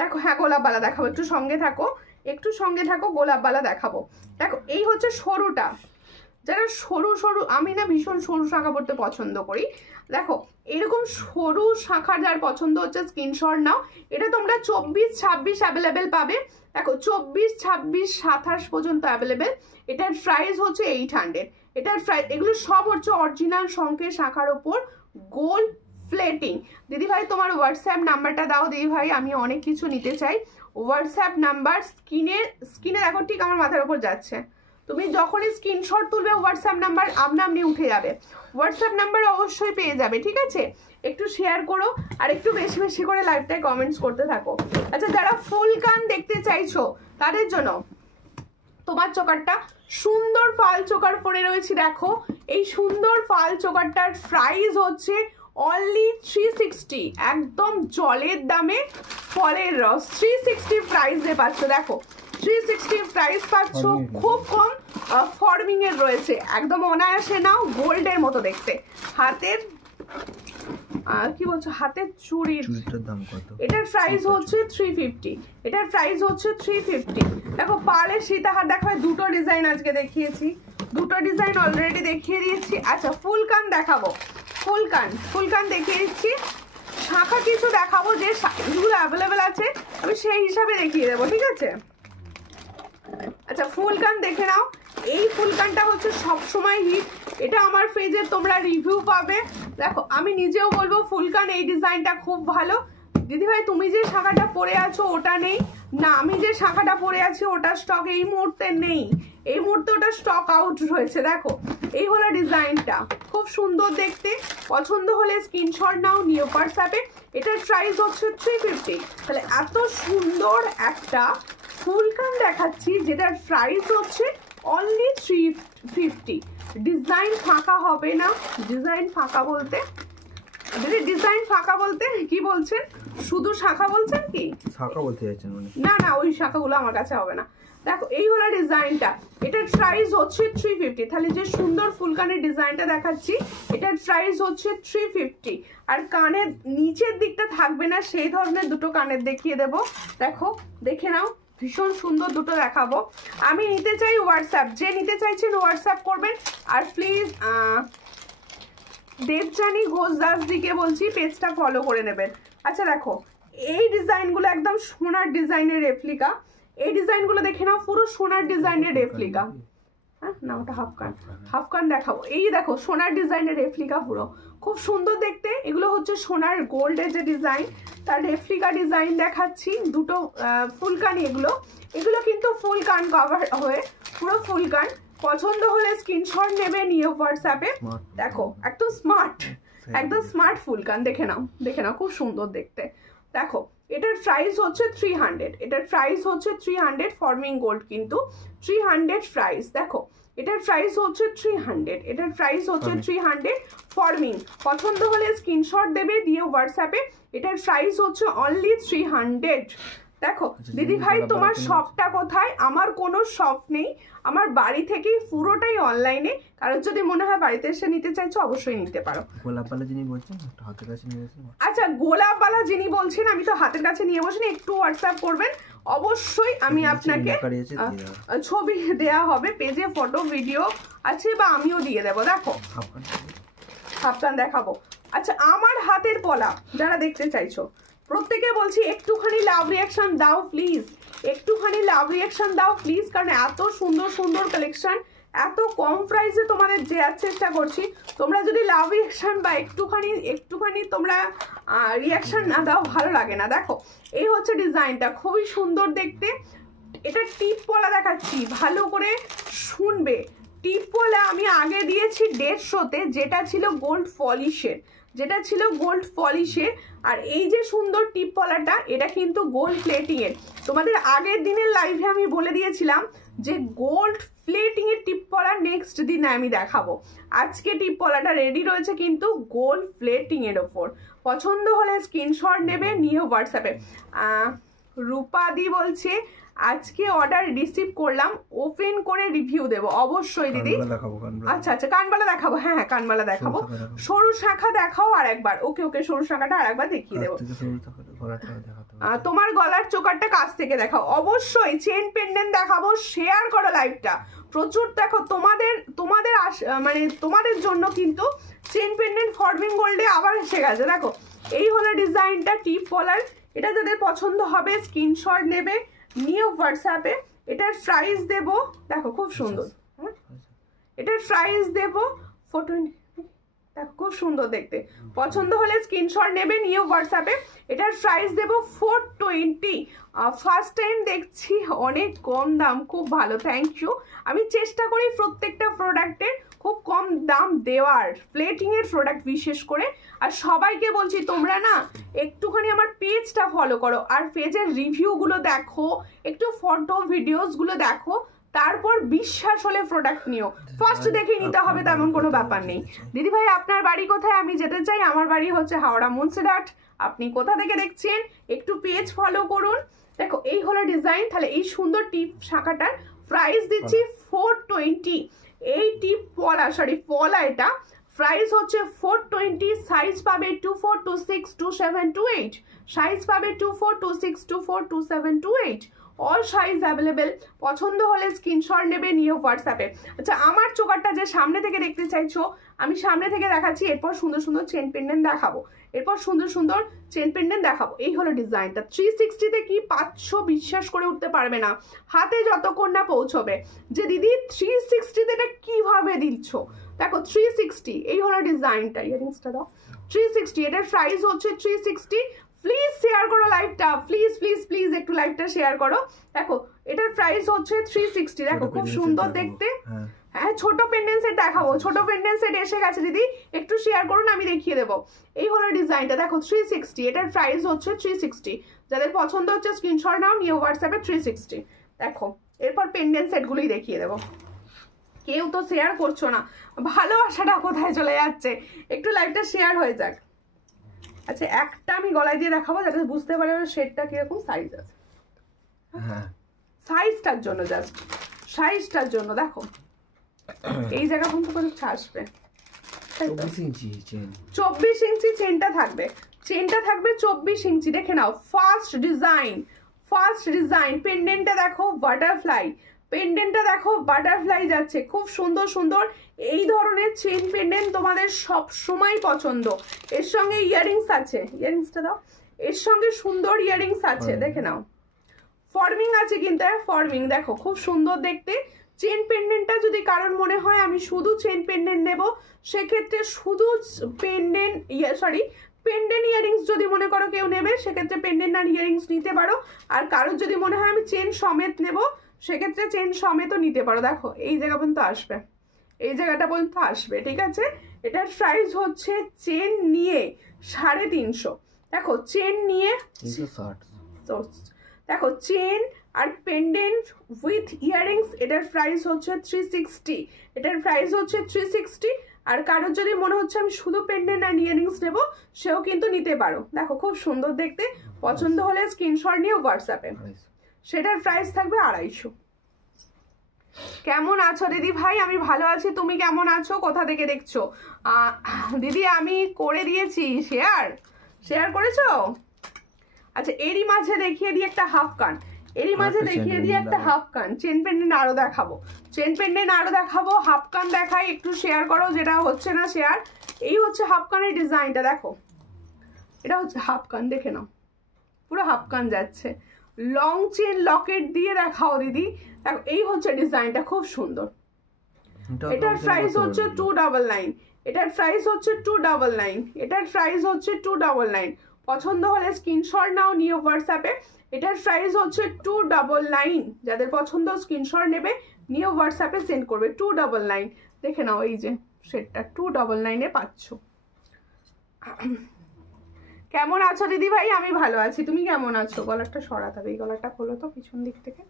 দেখো হ্যাঁ গোলাপ বালা দেখাবো, একটু সঙ্গে থাকো, একটু সঙ্গে থাকো, গোলাপ বালা দেখাবো। দেখো এই হচ্ছে সরুটা, যারা সরু সরু, আমি না ভীষণ সরু শাখা পড়তে পছন্দ করি। দেখো এরকম সরু শাখা যার পছন্দ হচ্ছে স্ক্রিনশট নাও। এটা তোমরা 24-26 অ্যাভেলেবেল পাবে। দেখো 24, 26, 27 পর্যন্ত অ্যাভেলেবেল। এটার প্রাইস হচ্ছে 800। এটার প্রাইস, এগুলো সব হচ্ছে অরিজিনাল শঙ্খের শাখার ওপর গোল্ড প্লেটিং। দিদিভাই তোমার হোয়াটসঅ্যাপ নাম্বারটা দাও দিদিভাই, আমি অনেক কিছু নিতে চাই। হোয়াটসঅ্যাপ নাম্বার স্ক্রিনে দেখো, ঠিক আমার মাথার উপর যাচ্ছে। তুমি যখনই স্ক্রিনশট তুলবে হোয়াটসঅ্যাপ নাম্বার আপনি উঠে যাবে, হোয়াটসঅ্যাপ নাম্বার অবশ্যই পেয়ে যাবে, ঠিক আছে? একটু শেয়ার করো আর একটু বেশি বেশি করে লাইভটায় কমেন্টস করতে থাকো। আচ্ছা যারা ফুল কান দেখতে চাইছো তাদের জন্য তোমার চোকারটা সুন্দর ফাল চোকার পরে রয়েছে। দেখো এই সুন্দর ফাল চোকারটার প্রাইস হচ্ছে অনলি 360, একদম জলের দামে ফলের রস। 360 প্রাইসে পাচ্ছ, দেখো 360 প্রাইস পাচ্ছ, খুব কম ফর্মিং এর রয়েছে, একদম অনায়াসে নাও, গোল্ডের মতো দেখতে। হাতের কি বলছো, হাতের চুড়ির দাম কত? এটার প্রাইস হচ্ছে 350, এটার প্রাইস হচ্ছে 350। দেখো পালের সীতাহার দেখো, দুটো ডিজাইন আজকে দেখিয়েছি, দুটো ডিজাইন অলরেডি দেখিয়ে দিয়েছি। আচ্ছা ফুল কান দেখাবো, ফুল কান দেখিয়ে দিচ্ছি। শাখা কিছু দেখাবো, যে সাইজগুলো অ্যাভেলেবেল আছে আমি সেই হিসাবে দেখিয়ে দেবো, ঠিক আছে? আচ্ছা ফুল কান দেখে নাও, এই ফুল কানটা হচ্ছে সবসময় হিট, এটা আমার পেজে তোমরা রিভিউ পাবে। দেখো আমি নিজেও বলবো ফুল কান এই ডিজাইনটা খুব ভালো। দিদিভাই তুমি যে শাখাটা পরে আছো ওটা নেই না, আমি যে শাখাটা পরে আছি ওটা স্টক এই মুহূর্তে নেই, এই মুহূর্তে ওটা স্টক আউট রয়েছে। দেখো এই হলো ডিজাইনটা, খুব সুন্দর দেখতে। পছন্দ হলে স্ক্রিনশট নাও, নিও হোয়াটসঅ্যাপে। এটার প্রাইস হচ্ছে 350। তাহলে এত সুন্দর একটা ফুল কান দেখাচ্ছি যেটার প্রাইস হচ্ছে অনলি 350। ডিজাইন ফাঁকা হবে না, ডিজাইন ফাঁকা বলতে দিদি, ডিজাইন ফাঁকা বলতে কি বলছেন? শুধু শাখা বলছেন কি? শাখা বলতে চাইছেন মানে? না না ওই শাখাগুলো আমার কাছে হবে না। দেখো এই হলো ডিজাইনটা, এটার প্রাইস হচ্ছে 350। তাহলে যে সুন্দর ফুলকানের ডিজাইনটা দেখাচ্ছি এটার প্রাইস হচ্ছে 350। আর কানের নিচের দিকটা থাকবে না সেই ধরনের দুটো কানের দেখিয়ে দেব। দেখো দেখে নাও, ভীষণ সুন্দর দুটো দেখাবো। আমি নিতে চাই হোয়াটসঅ্যাপ, যে নিতে চাইছেন হোয়াটসঅ্যাপ করবেন। আর প্লিজ দেবজানি ঘোষ দাস দিকে বলছি পেজটা ফলো করে নেবেন। আচ্ছা দেখো এই ডিজাইনগুলো একদম সোনার ডিজাইনের রেপ্লিকা, এই ডিজাইনগুলো দেখে নাও, পুরো সোনার ডিজাইনের রেপ্লিকা। হ্যাঁ না ওটা হাফ কান দেখাবো। এই দেখো সোনার ডিজাইনের রেপ্লিকা, পুরো খুব সুন্দর দেখতে। এগুলো হচ্ছে সোনার গোল্ডের যে ডিজাইন তার রেপ্লিকা ডিজাইন দেখাচ্ছি। দুটো ফুল কান, এগুলো কিন্তু ফুল কান কভার হয়ে পুরো ফুল কান। পছন্দ হলে স্ক্রিনশট নেবে, নিয়ে হোয়াটসঅ্যাপে। দেখো একদম স্মার্ট ফুল কান, দেখে নাও খুব সুন্দর দেখতে। দেখো এটার প্রাইস হচ্ছে 300, এটার প্রাইস হচ্ছে 300 ফর্মিং গোল্ড কিন্তু 300 প্রাইস। দেখো এটার প্রাইস হচ্ছে 300, এটার প্রাইস হচ্ছে 300 ফর্মিং। পছন্দ হলে স্ক্রিনশট দেবে, দিয়ে হোয়াটসঅ্যাপে। এটার প্রাইস হচ্ছে অনলি 300। দেখো দিদি ভাই তোমার শপটা কোথায়? আমার কোনো শপ নেই, আমার বাড়ি থেকেই পুরোটাই অনলাইনে। কারণ যদি মনে হয় বাড়িতে এসে নিতে চাইছো অবশ্যই নিতে পারো। গোলাপবালা যিনি বলছেন হাতের কাছে নিয়ে বসে, আচ্ছা গোলাপবালা যিনি বলছেন আমি তো হাতের কাছে নিয়ে বসিনি, একটু হোয়াটসঅ্যাপ করবেন অবশ্যই, আমি আপনাকে ছবি দেয়া হবে, পেজে ফটো ভিডিও আছে বা আমিও দিয়ে দেবো। দেখো হাফটান দেখাবো। আচ্ছা আমার হাতের পলা যারা দেখতে চাইছো প্রত্যেকে বলছি একটুখানি লাভ রিয়াকশন দাও প্লিজ, একটুখানি লাভ রিয়াকশন দাও প্লিজ, কারণ এত সুন্দর সুন্দর কালেকশন এত কম প্রাইসে তোমাদের দেওয়ার চেষ্টা করছি। তোমরা যদি লাভ রিয়াকশন বা একটুখানি তোমরা রিয়াকশন না দাও ভালো লাগে না। দেখো এই হচ্ছে ডিজাইনটা, খুবই সুন্দর দেখতে। এটা টিপ পলা দেখাচ্ছি, ভালো করে শুনবে। টিপ পলা আমি আগে দিয়েছি 150-তে, যেটা ছিল গোল্ড পলিশের, আর এই যে সুন্দর টিপ পলাটা এটা কিন্তু গোল্ড প্লেটিং এর। তোমাদের আগের দিনের লাইভে আমি বলে দিয়েছিলাম যে গোল্ড প্লেটিং এর টিপ পলা নেক্সট দিনে আমি দেখাবো। আজকে টিপ পলাটা রেডি রয়েছে কিন্তু গোল্ড প্লেটিং এর ওপর। পছন্দ হলে স্ক্রিনশট নেবে, নিয়ে হোয়াটসঅ্যাপে। রূপাদি বলছে আজকে অর্ডার রিসিভ করলাম, ওপেন করে রিভিউ দেবো। অবশ্যই দিদি। আচ্ছা আচ্ছা কানবালা দেখাবো, হ্যাঁ কানবালা দেখাবো। সরু শাখা দেখাও আর একবার। ওকে ওকে সরু শাখাটা আর একবার দেখিয়ে দেবো। তোমার গলার চোকারটা কাছ থেকে দেখাও। অবশ্যই চেন পেন্ডেন্ট দেখাবো, শেয়ার করো লাইভটা প্রচুর। দেখো তোমাদের মানে তোমাদের জন্য কিন্তু চেন পেন্ডেন্ট ফর্মিং গোল্ডে আবার এসে গেছে। দেখো এই হলো ডিজাইনটা টিপ পলার। এটা যাদের পছন্দ হবে স্ক্রিনশট নেবে, নিয়ে হোয়াটসঅ্যাপে। এটার প্রাইস দেব, দেখো খুব সুন্দর, হ্যাঁ এটার প্রাইস দেব 420। দেখো খুব সুন্দর দেখতে, পছন্দ হলে স্ক্রিনশট নেবে, নিয়ে হোয়াটসঅ্যাপে। এটার প্রাইস দেব 420। ফার্স্ট টাইম দেখছি, অনেক কম দাম, খুব ভালো, থ্যাংক ইউ। আমি চেষ্টা করি প্রত্যেকটা প্রোডাক্টের খুব কম দাম দেওয়ার, প্লেটিং এর প্রোডাক্ট বিশেষ করে। আর সবাইকে বলছি তোমরা না একটুখানি আমার পেজটা ফলো করো, আর পেজের রিভিউগুলো দেখো, একটু ফটো ভিডিওসগুলো দেখো, তারপর বিশ্বাস হলে প্রোডাক্ট নিও। ফার্স্ট দেখে নিতে হবে তেমন কোনো ব্যাপার নেই। দিদি ভাই আপনার বাড়ি কোথায়? আমি যেতে চাই, আমার বাড়ি হচ্ছে হাওড়া মুন্সিরহাট। আপনি কোথা থেকে দেখছেন একটু পেজ ফলো করুন। দেখো এই হলো ডিজাইন। তাহলে এই সুন্দর টিপ শাখাটার প্রাইস দিচ্ছি 420। এই টিপ পলা এটা প্রাইস হচ্ছে 420। সাইজ পাবে 24, 26, 27, 28। সাইজ পাবে 24, 26, 24, 27, 28। All size available. পছন্দ হলে স্ক্রিনশট নেবে, নিয়ে হোয়াটসঅ্যাপে। আচ্ছা আমার চোকারটা যে সামনে থেকে দেখতে চাইছো আমি সামনে থেকে দেখাচ্ছি, এরপর সুন্দর সুন্দর চেন পেন্ডেন্ট দেখাবো, এই হলো ডিজাইনটা। 360-তে কি পাচ্ছ বিশ্বাস করে উঠতে পারবে না, হাতে যতক্ষণ না পৌঁছবে যে দিদি 360-তে এটা কিভাবে দিচ্ছ। দেখো 360, এই হলো ডিজাইনটা। ইয়ারিংসটা দাও। 360 এটার প্রাইস হচ্ছে 360। প্লিজ শেয়ার করো লাইভটা, প্লিজ প্লিজ প্লিজ একটু লাইভটা শেয়ার করো। দেখো এটার প্রাইস হচ্ছে 360। দেখো খুব সুন্দর দেখতে। হ্যাঁ ছোট পেন্ডেন্ট সেট দেখাবো, ছোট পেন্ডেন্ট সেট এসে গেছে দিদি, একটু শেয়ার করুন আমি দেখিয়ে দেবো। এই হলো ডিজাইনটা, দেখো 360। এটার প্রাইস হচ্ছে 360। যাদের পছন্দ হচ্ছে স্ক্রিনশট নাও, নিয়ে হোয়াটসঅ্যাপে 360। দেখো এরপর পেন্ডেন্ট সেটগুলোই দেখিয়ে দেবো। কেউ তো শেয়ার করছো না, ভালোবাসাটা কোথায় চলে যাচ্ছে? একটু লাইভটা শেয়ার হয়ে যাক। আচ্ছা একটা আমি গলায় দিয়ে দেখাবো যাতে বুঝতে পারে শেডটা কিরকম সাইজ আছে। সাইজটার জন্য, জাস্ট সাইজটার জন্য। দেখো এই জায়গা পর্যন্ত করে আসবে 24 ইঞ্চি চেনটা থাকবে, 24 ইঞ্চি। দেখে নাও ফার্স্ট ডিজাইন। পেন্ডেন্টটা দেখো বাটারফ্লাই যাচ্ছে, খুব সুন্দর সুন্দর। এই ধরনের চেন পেন্ডেন্ট তোমাদের সব সময় পছন্দ। এর সঙ্গে ইয়ারিংস আছে, ইয়ারিংসটা দাও। এর সঙ্গে সুন্দর ইয়ারিংস আছে, দেখে নাও। ফর্মিং আছে কিন্তু, ফর্মিং দেখো খুব সুন্দর দেখতে। চেন পেন্ডেন্টটা যদি কারণ মনে হয় আমি শুধু চেন পেন্ডেন্ট নেব, সেক্ষেত্রে শুধু পেন্ডেন্ট ইয়ারিংস যদি মনে করো কেউ নেবে, সেক্ষেত্রে পেন্ডেন্ট আর ইয়ারিংস নিতে পারো। আর কারোর যদি মনে হয় আমি চেন সমেত নেব, সেক্ষেত্রে চেন সমেতও নিতে পারো। দেখো এই জায়গা পর্যন্ত আসবে, এই জায়গাটা পর্যন্ত আসবে, ঠিক আছে। এটার প্রাইস হচ্ছে চেন নিয়ে 350। দেখো চেন নিয়ে 360। দেখো চেন আর পেন্ডেন্ট উইথ ইয়ারিংস এটার প্রাইস হচ্ছে 360, এটার প্রাইস হচ্ছে 360। আর কারোর যদি মনে হচ্ছে আমি শুধু পেন্ডেন্ট অ্যান্ড ইয়ারিংস নেবো, সেও কিন্তু নিতে পারো। দেখো খুব সুন্দর দেখতে, পছন্দ হলে স্ক্রিনশট নিয়ে হোয়াটসঅ্যাপে, সেটার প্রাইস থাকবে 250। কেমন আছো দিদি ভাই? আমি ভালো আছি, তুমি কেমন আছো? কোথা থেকে দেখছো? দিদি আমি করে দিয়েছি শেয়ার করেছো? আচ্ছা এরই মাঝে দেখিয়ে দিই একটা হাফ কান, এরই মাঝে দেখিয়ে দিই একটা হাফ কান। চেন পেন্ডেন্ট আরো দেখাবো, চেন পেন্ডেন্ট আরো দেখাবো, হাফ কান দেখাই, একটু শেয়ার করো যেটা হচ্ছে না শেয়ার। এই হচ্ছে হাফ কানের ডিজাইনটা, দেখো এটা হচ্ছে হাফ কান, দেখে নাও পুরো হাফ কান যাচ্ছে। লং চেন লকেট দিয়ে দেখাও দিদি। দেখো এই হচ্ছে ডিজাইনটা, খুব সুন্দর। এটার প্রাইস হচ্ছে 299, এটার প্রাইস হচ্ছে 299, এটার প্রাইস হচ্ছে 299। পছন্দ হলে স্ক্রিনশট নাও, নিয়ে হোয়াটসঅ্যাপে। এটার প্রাইস হচ্ছে 299, যাদের পছন্দ স্ক্রিনশট নেবে, নিয়ে হোয়াটসঅ্যাপে সেন্ড করবে। 299 দেখে নাও, এই যে সেটটা 299 পাচ্ছ। কেমন আছো দিদি ভাই? আমি ভালো আছি, তুমি কেমন আছো? গলারটা সরাতে হবে, এই গলারটা খোলো তো পিছন দিক থেকে।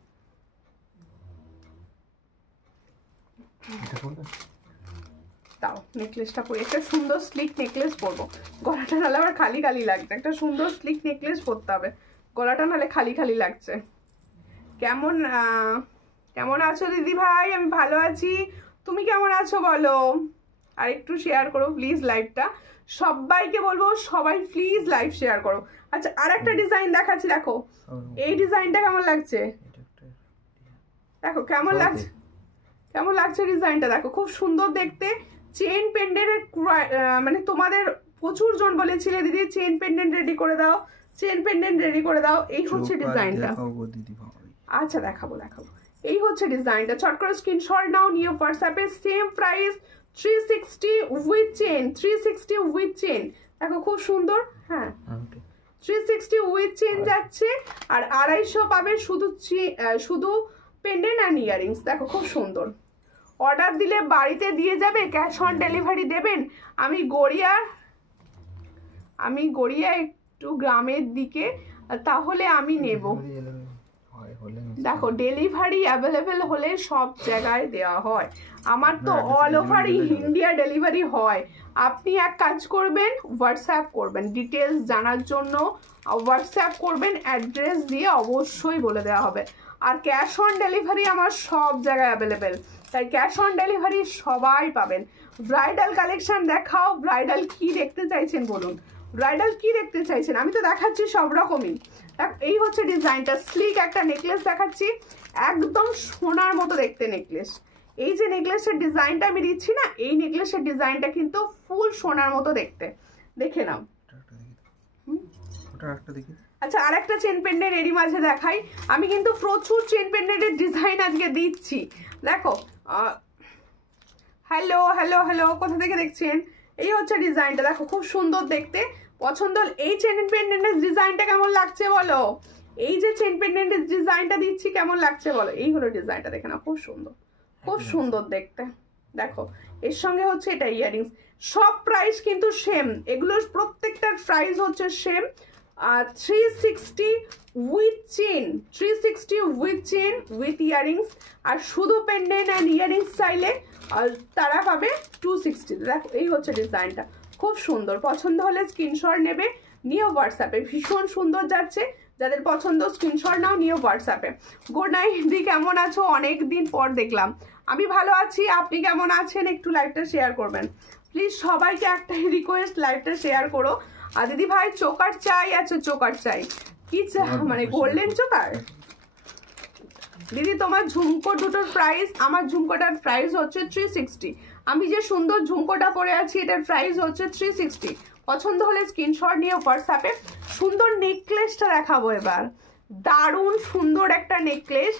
দাও নেকলেসটা পরে, একটা সুন্দর স্লিক নেকলেস পরবো, গলাটা নাহলে আবার খালি খালি লাগছে। একটা সুন্দর স্লিক নেকলেস পরতে হবে, গলাটা নাহলে খালি খালি লাগছে। কেমন আছো দিদি ভাই? আমি ভালো আছি, তুমি কেমন আছো বলো? আর একটু শেয়ার করো প্লিজ লাইভটা, সবাইকে বলবো সবাই প্লিজ লাইভ শেয়ার করো। আচ্ছা আর একটা ডিজাইন দেখাচ্ছি, দেখো এই ডিজাইনটা কেমন লাগছে, দেখো কেমন লাগছে, কেমন লাগছে ডিজাইনটা, দেখো খুব সুন্দর দেখতে। চেন পেন্ডেন্টের মানে তোমাদের প্রচুর জন বলেছিলে দিদি চেন পেন্ডেন্ট রেডি করে দাও, চেন পেন্ডেন্ট রেডি করে দাও। এই হচ্ছে ডিজাইনটা, আচ্ছা দেখাবো। এই হচ্ছে ডিজাইনটা, চট করে স্ক্রিনশট নাও, নিয়ে হোয়াটসঅ্যাপে। Same price 360 with chain, 360 with chain. দেখো খুব সুন্দর, হ্যাঁ 360 উইথ চেন যাচ্ছে। আর 250 পাবে শুধু পেন্ডেন্ট অ্যান্ড ইয়ারিংস। দেখো খুব সুন্দর, অর্ডার দিলে বাড়িতে দিয়ে যাবে, ক্যাশ অন ডেলিভারি দেবেন? আমি গড়িয়া একটু গ্রামের দিকে, তাহলে আমি নেব। দেখো ডেলিভারি অ্যাভেলেবেল হলে সব জায়গায় দেওয়া হয়, আমার তো অল ওভার ইন্ডিয়া ডেলিভারি হয়। আপনি এক কাজ করবেন, হোয়াটসঅ্যাপ করবেন ডিটেলস জানার জন্য, হোয়াটসঅ্যাপ করবেন, অ্যাড্রেস দিয়ে অবশ্যই বলে দেওয়া হবে। আর ক্যাশ অন ডেলিভারি আমার সব জায়গায় অ্যাভেলেবেল, তাই ক্যাশ অন ডেলিভারি সবাই পাবেন। ব্রাইডাল কালেকশন দেখাও, ব্রাইডাল কি দেখতে চাইছেন বলুন, ব্রাইডাল কি দেখতে চাইছেন? আমি তো দেখাচ্ছি সব রকমই। এই হচ্ছে ডিজাইনটা, স্লিক একটা নেকলেস দেখাচ্ছি, একদম সোনার মতো দেখতে নেকলেস। এই যে নেকলেসের ডিজাইনটা আমি দিচ্ছি না, এই নেকলেসের ডিজাইনটা কিন্তু ফুল সোনার মতো দেখতে, দেখে নাও। আচ্ছা আর একটা চেন পেন্ডেন্ট এরই মাঝে দেখাই, আমি কিন্তু প্রচুর চেন পেন্ডেন্টের ডিজাইন আজকে দিচ্ছি। দেখো হ্যালো হ্যালো হ্যালো, কোথা থেকে দেখছেন? এই হচ্ছে ডিজাইনটা, দেখো খুব সুন্দর দেখতে। পছন্দ হল এই চেন পেন্ডেন্টের ডিজাইনটা কেমন লাগছে বলো? এই যে চেন পেন্ডেন্টের ডিজাইনটা দিচ্ছি কেমন লাগছে বলো? এই হলো ডিজাইনটা, দেখে না খুব সুন্দর, খুব সুন্দর দেখতে। দেখো এর সঙ্গে হচ্ছে এটা ইয়ারিংস, সব প্রাইস কিন্তু সেম, এগুলোর প্রত্যেকটার প্রাইস হচ্ছে same. 360 with chain, 360 with chain with earrings. আর শুধু পেন্ডেন্ট অ্যান্ড ইয়ারিংস চাইলে তারা পাবে 260। দেখো এই হচ্ছে ডিজাইনটা, খুব সুন্দর। পছন্দ হলে স্ক্রিনশট নেবে, নিয়ে হোয়াটসঅ্যাপে, ভীষণ সুন্দর যাচ্ছে। যাদের পছন্দ স্ক্রিনশট নাও, নিয়ে হোয়াটসঅ্যাপে। গুড নাইট দি, কেমন আছো? অনেক দিন পর দেখলাম, আমি ভালো আছি, আপনি কেমন আছেন? একটু লাইভটা শেয়ার করবেন প্লিজ, সবাইকে একটাই রিকোয়েস্ট, লাইভটা শেয়ার করো। আর দিদি ভাই চোকার চাই, আচ্ছা চোকার চাই কি মানে গোল্ডেন চোকার? দিদি তোমার ঝুমকো দুটোর প্রাইস, আমার ঝুমকোটার প্রাইস হচ্ছে 360। আমি যে সুন্দর ঝুমকোটা পরে আছি এটার প্রাইস হচ্ছে 360। পছন্দ হলে স্ক্রিনশট নিয়ে হোয়াটসঅ্যাপে। সুন্দর নেকলেসটা দেখাবো এবার, দারুণ সুন্দর একটা নেকলেস,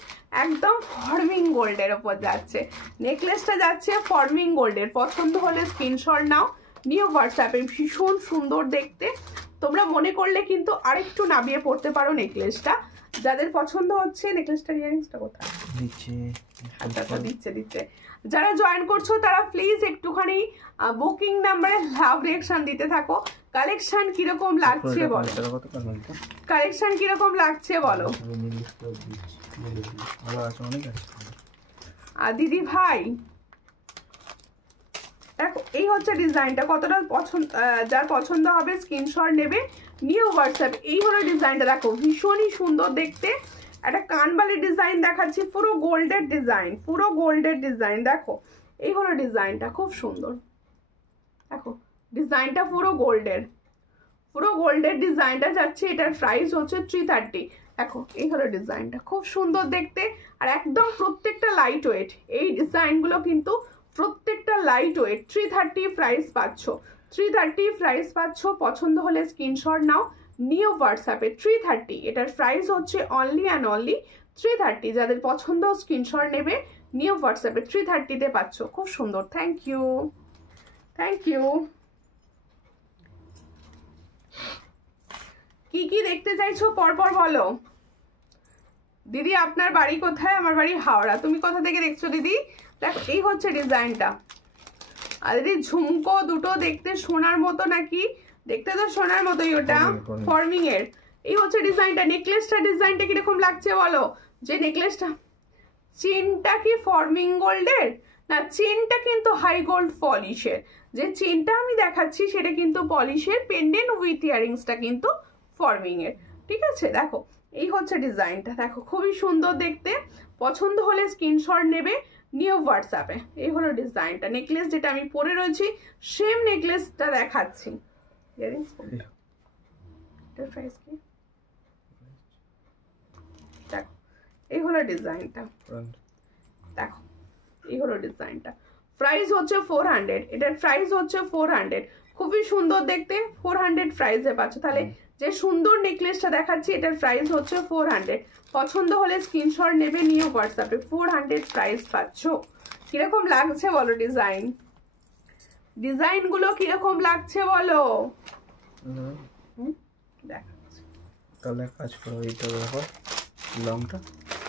একদম ফর্মিং গোল্ডের ওপর যাচ্ছে নেকলেসটা, যাচ্ছে ফর্মিং গোল্ডের। পছন্দ হলে স্ক্রিনশট নাও, নিয়ে হোয়াটসঅ্যাপে। ভীষণ সুন্দর দেখতে, তোমরা মনে করলে কিন্তু আরেকটু নামিয়ে পড়তে পারো নেকলেসটা, যাদের পছন্দ হচ্ছে। নেকলেসটার ইয়ারিংসটা কোথায়? দিচ্ছে। যারা জয়েন করছো তারা প্লিজ একটুখানি বুকিং নাম্বারে লাভ রিঅ্যাকশন দিতে থাকো, কালেকশন কিরকম লাগছে বলো, কালেকশন কিরকম লাগছে বলো। আর দিদি ভাই দেখো এই হচ্ছে ডিজাইনটা, কতটা পছন্দ, যার পছন্দ হবে স্ক্রিনশট নেবে, নিউ হোয়াটসঅ্যাপ। এই হলো ডিজাইনটা, দেখো ভীষণই সুন্দর দেখতে। একটা কানবালির ডিজাইন দেখাচ্ছি, পুরো গোল্ডের ডিজাইন, পুরো গোল্ডের ডিজাইন। দেখো এই হলো ডিজাইনটা, খুব সুন্দর। দেখো ডিজাইনটা পুরো গোল্ডের, পুরো গোল্ডের ডিজাইনটা যাচ্ছে। এটার প্রাইস হচ্ছে 330। দেখো এই হলো ডিজাইনটা, খুব সুন্দর দেখতে আর একদম প্রত্যেকটা লাইট ওয়েট। এই ডিজাইনগুলো কিন্তু প্রত্যেকটা লাইট ওয়েট। 330 প্রাইস পাচ্ছ, 330 প্রাইস পাচ্ছ। পছন্দ হলে স্ক্রিনশট নাও, নিউ হোয়াটসঅ্যাপে 330। এটার প্রাইস হচ্ছে অনলি অ্যান্ড অনলি 330। যাদের পছন্দ স্ক্রিনশট নেবে, নিউ হোয়াটসঅ্যাপে 330-তে পাচ্ছ। খুব সুন্দর, থ্যাংক ইউ, থ্যাংক ইউ। কি কি দেখতে চাইছো পরপর বলো। দিদি আপনার বাড়ি কোথায়? আমার বাড়ি হাওড়া। তুমি কোথা থেকে দেখছো দিদি? দেখো এই হচ্ছে ডিজাইনটা। আর দিদি ঝুমকো দুটো দেখতে সোনার মতো নাকি? দেখতে তো সোনার মতোই, ওটা ফর্মিং এর। এই হচ্ছে ডিজাইনটা। নেকলেসটা ডিজাইনটা কিরকম লাগছে বলো। যে নেকলেসটা, চেনটা কি ফর্মিং গোল্ডের না, চেনটা কিন্তু হাই গোল্ড পলিশের। যে চেনটা আমি দেখাচ্ছি সেটা কিন্তু পলিশের, পেন্ডেন্ট উইথ ইয়ারিংসটা কিন্তু ফর্মিং এর। ঠিক আছে, দেখো এই হচ্ছে ডিজাইনটা, দেখো খুবই সুন্দর দেখতে। পছন্দ হলে স্ক্রিনশট নেবে, নিউ হোয়াটসঅ্যাপে। এই হলো ডিজাইনটা। নেকলেস যেটা আমি পরে রয়েছি সেম নেকলেসটা দেখাচ্ছি। প্রাইস কি দেখো, এই হলো ডিজাইনটা। দেখো এই হলো ডিজাইনটা, প্রাইস হচ্ছে 400। এটার প্রাইস হচ্ছে 400। খুবই সুন্দর দেখতে, 400 প্রাইসে পাচ্ছ। তাহলে যে সুন্দর নেকলেসটা দেখাচ্ছি এটার প্রাইস হচ্ছে 400। পছন্দ হলে স্ক্রিনশট নেবে, নিউ হোয়াটসঅ্যাপে 400 প্রাইস পাচ্ছ। কিরকম লাগছে বলো ডিজাইন, ডিজাইনগুলো কিরকম লাগছে বলো। দেখাচ্ছি তাহলে কাজ করো, এইটা দেখো লংটা।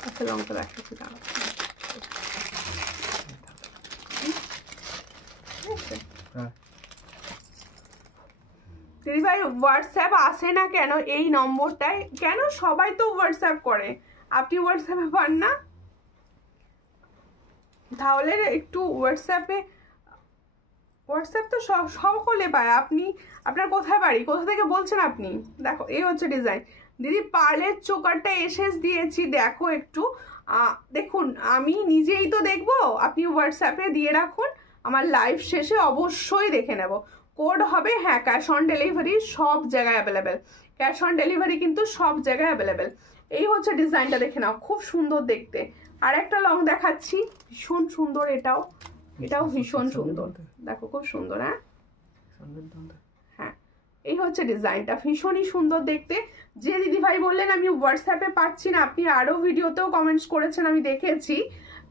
আচ্ছা লংটা দেখাচ্ছি, দাঁড়াও। দিদি ভাই হোয়াটসঅ্যাপ আসে না কেন এই নম্বরটায়? কেন সবাই তো হোয়াটসঅ্যাপ করে, আপনি হোয়াটসঅ্যাপে পান না? তাহলে একটু হোয়াটসঅ্যাপে, হোয়াটসঅ্যাপ তো সকলে পায়। আপনি, আপনার কোথায় বাড়ি, কোথা থেকে বলছেন আপনি? দেখো এই হচ্ছে ডিজাইন। দিদি পার্লের চোকারটা এসএস দিয়েছি, দেখো একটু দেখুন। আমি নিজেই তো দেখবো, আপনি হোয়াটসঅ্যাপে দিয়ে রাখুন, আমার লাইভ শেষে অবশ্যই দেখে নেব। কোড হবে, হ্যাঁ ক্যাশ অন ডেলিভারি সব জায়গায় অ্যাভেলেবেল, ক্যাশ অন ডেলিভারি কিন্তু সব জায়গায় অ্যাভেলেবেল। এই হচ্ছে ডিজাইনটা, দেখে নাও খুব সুন্দর দেখতে। আর একটা লং দেখাচ্ছি, ভীষণ সুন্দর, এটাও, এটাও ভীষণ সুন্দর। দেখো খুব সুন্দর। হ্যাঁ হ্যাঁ এই হচ্ছে ডিজাইনটা, ভীষণই সুন্দর দেখতে। যে দিদিভাই বললেন আমি হোয়াটসঅ্যাপে পাচ্ছি না, আপনি আরও ভিডিওতেও কমেন্টস করেছেন, আমি দেখেছি,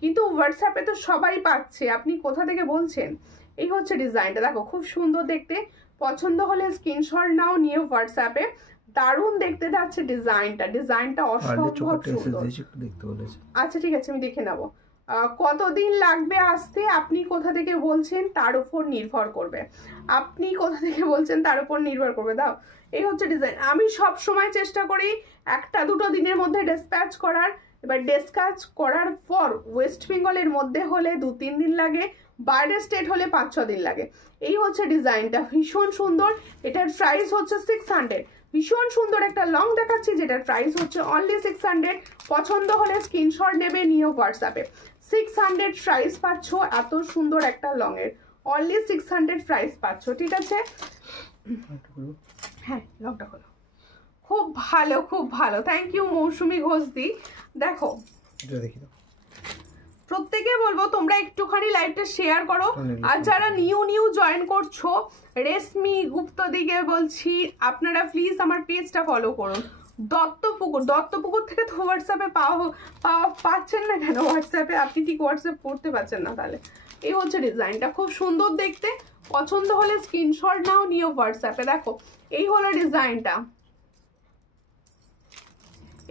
কিন্তু হোয়াটসঅ্যাপে তো সবাই পাচ্ছে, আপনি কোথা থেকে বলছেন। এই হচ্ছে ডিজাইনটা, দেখো খুব সুন্দর দেখতে। পছন্দ হলে স্ক্রিনশট নাও, নিউ হোয়াটসঅ্যাপে। দারুণ দেখতে যাচ্ছে ডিজাইনটা, ডিজাইনটা অসম্ভব সুন্দর। আচ্ছা ঠিক আছে, আমি দেখে নেবো। কতদিন লাগবে আসতে, আপনি কোথা থেকে বলছেন তার উপর নির্ভর করবে, আপনি কোথা থেকে বলছেন তার উপর নির্ভর করবে। দাও এই হচ্ছে ডিজাইন। আমি সব সময় চেষ্টা করি একটা দুটো দিনের মধ্যে ডিসপ্যাচ করার। এবার ডিসপ্যাচ করার পর ওয়েস্ট বেঙ্গলের মধ্যে হলে 2-3 দিন লাগে, বাইরের স্টেট হলে 5-6 দিন লাগে। এই হচ্ছে ডিজাইনটা, ভীষণ সুন্দর। এটার প্রাইস হচ্ছে 600। ভীষণ সুন্দর একটা লং দেখাচ্ছি যেটার প্রাইস হচ্ছে অনলি 600। পছন্দ হলে স্ক্রিনশট নেবে, নিউ হোয়াটসঅ্যাপে। 600 প্রাইস পাচ্ছ এত সুন্দর একটা লং এর, অনলি 600 প্রাইস পাচ্ছ। ঠিক আছে, হ্যাঁ লংটা হলো খুব ভালো, খুব ভালো, থ্যাংক ইউ মৌসুমী ঘোষদি। দেখো প্রত্যেকে বলবো তোমরা একটুখানি লাইভটা শেয়ার করো। আর যারা নিউ জয়েন করছো, রেশমি গুপ্ত দিকে বলছি আপনারা প্লিজ আমার পেজটা ফলো করুন। দত্তপুকুর থেকে তো হোয়াটসঅ্যাপে পাচ্ছেন না কেন? হোয়াটসঅ্যাপে আপনি ঠিক হোয়াটসঅ্যাপ করতে পারছেন না, তাহলে এই হচ্ছে ডিজাইনটা, খুব সুন্দর দেখতে। পছন্দ হলে স্ক্রিনশট নাও, নিউ হোয়াটসঅ্যাপে। দেখো এই হলো ডিজাইনটা,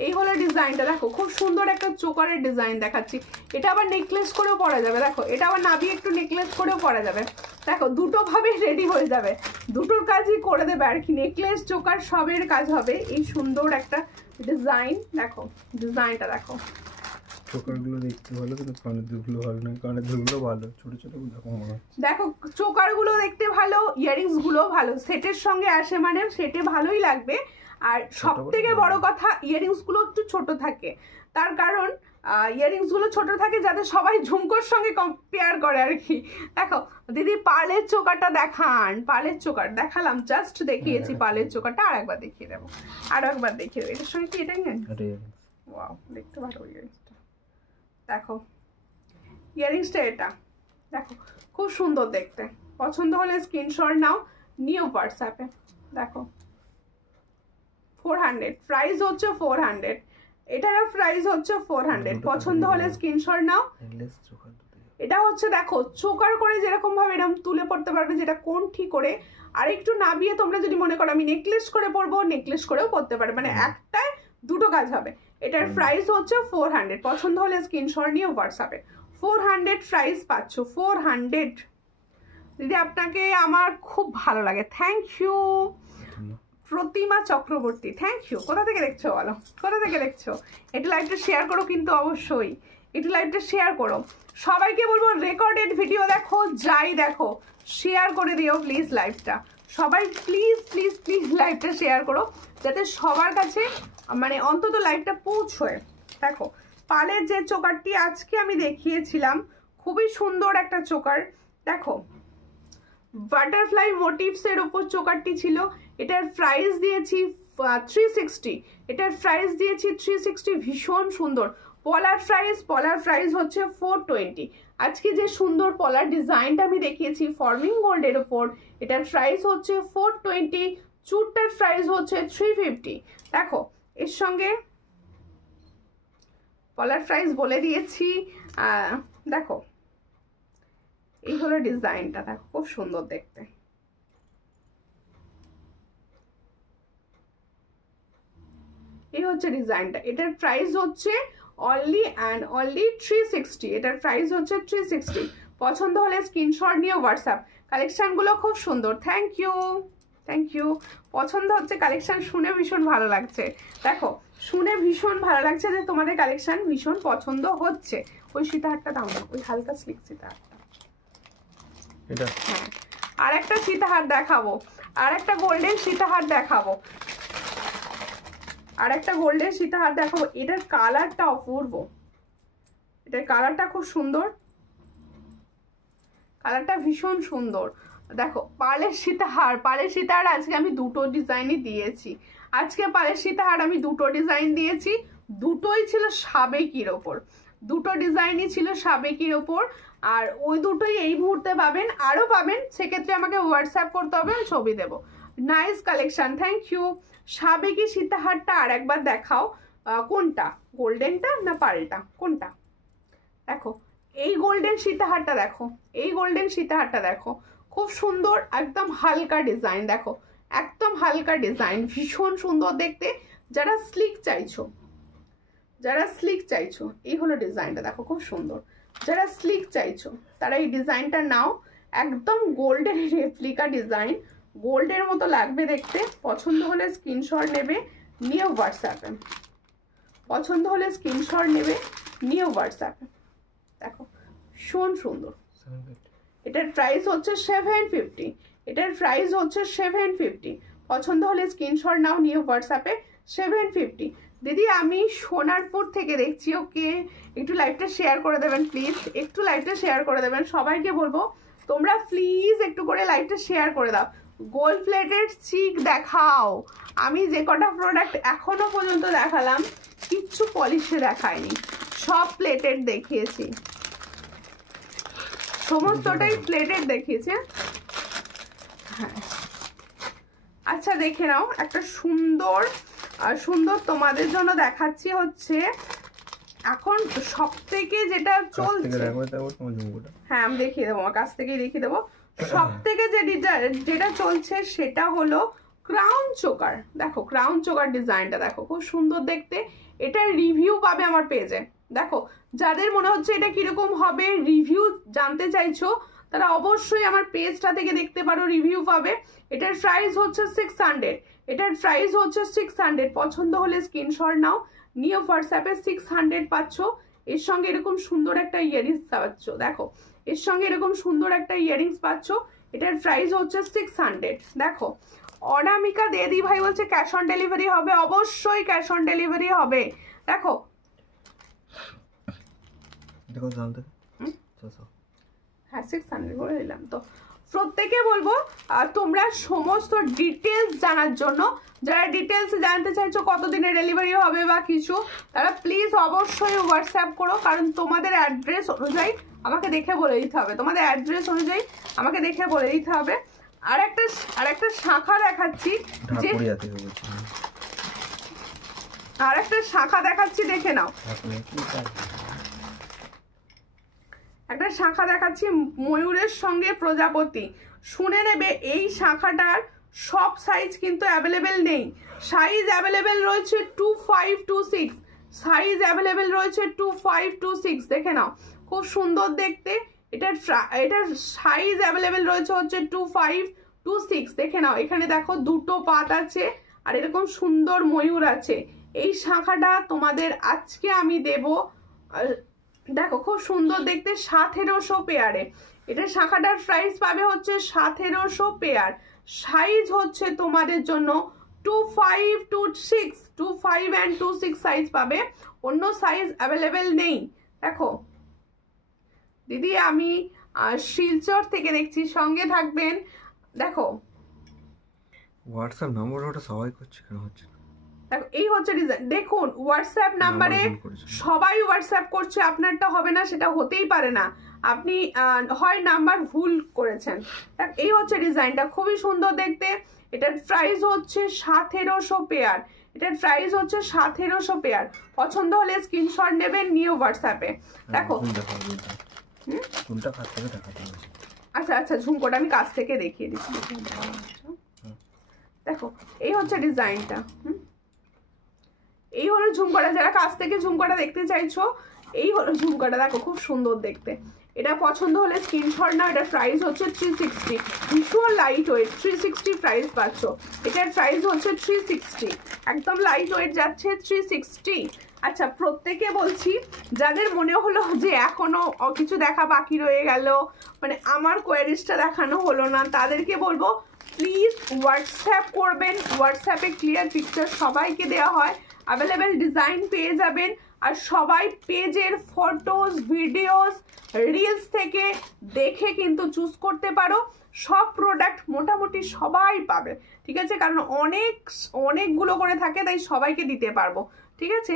এই হলো ডিজাইনটা, দেখো খুব সুন্দর একটা চোকারের ডিজাইন দেখাচ্ছি। এটা আবার নেকলেস করেও পরা যাবে, দেখো এটা আবার নাবিয়ে একটু নেকলেস করেও পরা যাবে। দেখো দুটো ভাবে রেডি হয়ে যাবে, দুটোর কাজই করে দেবে আর কি, নেকলেস চোকার সবের কাজ হবে। এই সুন্দর একটা ডিজাইন, দেখো ডিজাইনটা দেখো। চোকারগুলো দেখতে ভালো কিন্তু কানের দুলগুলো ভালো না, কানের দুলগুলো ভালো, ছোট ছোট দেখো চোকারগুলো দেখতে ভালো, ইয়ারিংস গুলো ভালো, সেটের সঙ্গে আসে মানে সেটে ভালোই লাগবে। আর সব থেকে বড় কথা ইয়ারিংস গুলো একটু ছোট থাকে, তার কারণ ইয়ারিংস গুলো ছোট থাকে যাতে সবাই ঝুমকোর সঙ্গে কম্পেয়ার করে আর কি। দেখো দিদি পার্লের চোকারটা দেখান, পার্লের চোকার দেখালাম, জাস্ট দেখিয়েছি পার্লের চোকারটা, আর একবার দেখিয়ে দেবো, আর একবার দেখিয়ে দেবো। এটার সঙ্গে কি এটাই নেন, ওয়াও দেখতে ভালো ইয়ারিংসটা, দেখো ইয়ারিংসটা এটা দেখো খুব সুন্দর দেখতে। পছন্দ হলে স্ক্রিনশট নাও, নিউ হোয়াটসঅ্যাপে। দেখো 400, প্রাইস হচ্ছে 400, এটারও প্রাইস হচ্ছে 400। পছন্দ হলে স্ক্রিনশট নাও। এটা হচ্ছে দেখো চোকার করে যেরকম ভাবে এরকম তুলে পড়তে পারবে, যেটা কোণঠি করে, আর একটু নাবিয়ে তোমরা যদি মনে করো আমি নেকলেস করে পরবো, নেকলেস করেও পরতে পারবে, মানে একটায় দুটো কাজ হবে। এটার প্রাইস হচ্ছে 400। পছন্দ হলে স্ক্রিনশট নিয়ে হোয়াটসঅ্যাপে। 400 প্রাইস পাচ্ছ, 400। দিদি আপনাকে আমার খুব ভালো লাগে, thank you. Pratima Chakraborty, thank you. কোথা থেকে দেখছো বলো, কোথা থেকে দেখছো? একটু লাইভটা শেয়ার করো কিন্তু অবশ্যই, একটু লাইভটা শেয়ার করো। সবাইকে বলবো রেকর্ডেড ভিডিও দেখো, যাই দেখো শেয়ার করে দিও প্লিজ লাইভটা, সবাই প্লিজ প্লিজ প্লিজ লাইভটা শেয়ার করো যাতে সবার কাছে মানে অন্তত লাইভটা পৌঁছয়। দেখো পালের যে চোকারটি আজকে আমি দেখিয়েছিলাম, খুবই সুন্দর একটা চোকার, দেখো বাটারফ্লাই মোটিভসের ওপর চোকারটি ছিল। এটার প্রাইস দিয়েছি 360, এটার প্রাইস দিয়েছি 360, ভীষণ সুন্দর। পলার প্রাইস হচ্ছে 420। আজকে যে সুন্দর পলার ডিজাইনটা আমি দেখিয়েছি ফর্মিং গোল্ডের ওপর, এটার প্রাইস হচ্ছে 420, চুটটার প্রাইস হচ্ছে 350। দেখো এর সঙ্গে পলার প্রাইস বলে দিয়েছি। দেখো এই হলো ডিজাইনটা, দেখো খুব সুন্দর দেখতে। এই হচ্ছে ডিজাইনটা, এটার প্রাইস হচ্ছে অনলি অ্যান্ড অনলি 360, এটার প্রাইস হচ্ছে 360। পছন্দ হলে স্ক্রিনশট নিয়ে হোয়াটসঅ্যাপ। কালেকশনগুলো খুব সুন্দর, থ্যাংক ইউ থ্যাংক ইউ। পছন্দ হচ্ছে কালেকশন, শুনে ভীষণ ভালো লাগছে। দেখো শুনে ভীষণ ভালো লাগছে যে তোমাদের কালেকশন ভীষণ পছন্দ হচ্ছে। ওই সীতাহারটা দাও না, ওই হালকা স্লিক সীতাহারটা। হ্যাঁ আর একটা সীতাহার দেখাবো, আর একটা গোল্ডেন সীতাহার দেখাবো, আর একটা গোল্ডেন সীতাহার দেখাবো। এটার কালারটা অপূর্ব, এটার কালারটা খুব সুন্দর, কালারটা ভীষণ সুন্দর। দেখো পালের সীতাহার, পালের সীতাহার আজকে আমি দুটো ডিজাইনই দিয়েছি, আজকে পালের সীতাহার আমি দুটো ডিজাইন দিয়েছি, দুটোই ছিল সাবেকির ওপর, দুটো ডিজাইনই ছিল সাবেকির ওপর। আর ওই দুটোই এই মুহূর্তে পাবেন, আরও পাবেন, সেক্ষেত্রে আমাকে হোয়াটসঅ্যাপ করতে হবে, আমি ছবি দেবো। Nice collection, thank you. সাবেকি সীতাহারটা আর একবার দেখাও, কোনটা, গোল্ডেনটা না পালটা, কোনটা? দেখো এই গোল্ডেন সীতাহারটা দেখো, এই গোল্ডেন সীতাহারটা দেখো, খুব সুন্দর, একদম হালকা ডিজাইন, দেখো একদম হালকা ডিজাইন, ভীষণ সুন্দর দেখতে। যারা স্লিক চাইছো, যারা স্লিক চাইছো, এই হলো ডিজাইনটা, দেখো খুব সুন্দর। যারা স্লিক চাইছো তারা এই ডিজাইনটা নাও, একদম গোল্ডের রেপ্লিকা ডিজাইন, গোল্ডের মতো লাগবে দেখতে। পছন্দ হলে স্ক্রিনশট নেবে, নিয়ে হোয়াটসঅ্যাপে। পছন্দ হলে স্ক্রিনশট নেবে, নিয়ে হোয়াটসঅ্যাপে। দেখো ভীষণ সুন্দর। এটার প্রাইস হচ্ছে 750, এটার প্রাইস হচ্ছে 750। পছন্দ হলে স্ক্রিনশট নাও, নিয়ে হোয়াটসঅ্যাপে। 750। দিদি আমি সোনারপুর থেকে দেখছি, ওকে একটু লাইভটা শেয়ার করে দেবেন প্লিজ, একটু লাইভটা শেয়ার করে দেবেন। সবাইকে বলবো তোমরা প্লিজ একটু করে লাইভটা শেয়ার করে দাও। গোল্ড প্লেটেড চিক দেখাও, আমি যে কটা প্রোডাক্ট এখনো পর্যন্ত দেখালাম কিচ্ছু পলিশে দেখায়নি, সব প্লেটেড দেখিয়েছি, সমস্তটাই প্লেটেড দেখিয়েছে। হ্যাঁ আচ্ছা দেখে নাও, একটা সুন্দর সুন্দর তোমাদের জন্য দেখাচ্ছি, হচ্ছে এখন সব থেকে যেটা চলছে, হ্যাঁ আমি দেখিয়ে দেবো, আমার কাছ থেকেই দেখিয়ে দেবো। সব থেকে যেটা চলছে সেটা হলো ক্রাউন চোকার। দেখো ক্রাউন চোকার ডিজাইনটা দেখো খুব সুন্দর দেখতে। এটার রিভিউ পাবে আমার পেজে। দেখো, যাদের মনে হচ্ছে এটা কিরকম হবে রিভিউ জানতে চাইছো তারা অবশ্যই আমার পেজটা থেকে দেখতে পারো, রিভিউ পাবে। এটার প্রাইস হচ্ছে 600, এটার প্রাইস হচ্ছে 600। পছন্দ হলে স্ক্রিনশট নাও, নিয়ে হোয়াটসঅ্যাপে 600 পাচ্ছ। এর সঙ্গে এরকম সুন্দর একটা ইয়ারিংস পাচ্ছ। দেখো, এর সঙ্গে এরকম সুন্দর একটা ইয়ারিংস পাচ্ছ। এটার প্রাইস হচ্ছে 600। দেখো, অনামিকা দেদি ভাই বলছে ক্যাশ অন ডেলিভারি হবে, অবশ্যই ক্যাশ অন ডেলিভারি হবে। দেখো দেখো দাম তো হ্যাঁ 600 করে দিলাম। তো প্রত্যেকে বলবো তোমরা সমস্ত ডিটেলস জানার জন্য, যারা ডিটেলস জানতে চাইছো কতদিনে ডেলিভারি হবে বা কিছু, তারা প্লিজ অবশ্যই হোয়াটসঅ্যাপ করো, কারণ তোমাদের অ্যাড্রেস অনুযায়ী আমাকে দেখে বলে দিতে হবে, তোমাদের অ্যাড্রেস অনুযায়ী আমাকে দেখে বলে দিতে হবে। আর একটা শাখা দেখাচ্ছি, যে আর একটা শাখা দেখাচ্ছি, দেখে নাও। একটা শাখা দেখাচ্ছি ময়ূরের সঙ্গে প্রজাপতি। শুনে নেবে, এই শাখাটার সব সাইজ কিন্তু অ্যাভেলেবেল নেই। সাইজ অ্যাভেলেবেল রয়েছে 25 to 6, সাইজ অ্যাভেলেবেল রয়েছে 25 to 6। দেখে নাও, খুব সুন্দর দেখতে। এটার সাইজ অ্যাভেলেবেল রয়েছে হচ্ছে 25 to 6। দেখে নাও, এখানে দেখো দুটো পাত আছে আর এরকম সুন্দর ময়ূর আছে। এই শাখাটা তোমাদের আজকে আমি দেব, দেখো খুব সুন্দর দেখতে, 1700 পেয়ারে। এটা শাখাটার প্রাইস পাবে হচ্ছে 1700 পেয়ার। সাইজ হচ্ছে তোমাদের জন্য 25 to 6, 25 and 26 সাইজ পাবে, অন্য সাইজ অ্যাভেলেবেল নেই। দেখো দিদি, আমি শিলচর থেকে দেখছি, সঙ্গে থাকবেন। দেখো হোয়াটসঅ্যাপ নম্বর ওটা সবাই করছে, কেন হচ্ছে না? দেখো এই হচ্ছে ডিজাইন। দেখুন হোয়াটসঅ্যাপ নাম্বারে সবাই হোয়াটসঅ্যাপ করছে, আপনারটা হবে না সেটা হতেই পারে না, আপনি হয় নাম্বার ভুল করেছেন। এই হচ্ছে ডিজাইনটা, খুবই সুন্দর দেখতে। এটার প্রাইস হচ্ছে 1700 পেয়ার, এটার প্রাইস হচ্ছে 1700 পেয়ার। পছন্দ হলে স্ক্রিনশট নেবেন, নিয়ে হোয়াটসঅ্যাপে। দেখো আচ্ছা আচ্ছা, ঝুমকোটা আমি কাছ থেকে দেখিয়ে দিচ্ছি। দেখো এই হচ্ছে ডিজাইনটা, এই হলো ঝুমকোটা। যারা কাছ থেকে ঝুমকোটা দেখতে চাইছো, এই হলো ঝুমকোটা। দেখো খুব সুন্দর দেখতে। এটা পছন্দ হলে স্ক্রিনশট নাও। এটার প্রাইস হচ্ছে 360, ভীষণ লাইট ওয়েট, 360 প্রাইস পাচ্ছ। এটার প্রাইস হচ্ছে 360, একদম লাইট ওয়েট যাচ্ছে 360। আচ্ছা, প্রত্যেকে বলছি যাদের মনে হলো যে এখনো কিছু দেখা বাকি রয়ে গেল, মানে আমার কোয়ারিজটা দেখানো হলো না, তাদেরকে বলবো প্লিজ হোয়াটসঅ্যাপ করবেন। হোয়াটসঅ্যাপে ক্লিয়ার পিকচার সবাইকে দেওয়া হয়, অ্যাভেলেবেল ডিজাইন পেয়ে যাবেন। আর সবাই পেজের ফটোস, ভিডিওস, রিলস থেকে দেখে কিন্তু চুজ করতে পারো। সব প্রোডাক্ট মোটামুটি সবাই পাবে, ঠিক আছে, কারণ অনেকগুলো করে থাকে, তাই সবাইকে দিতে পারবো, ঠিক আছে।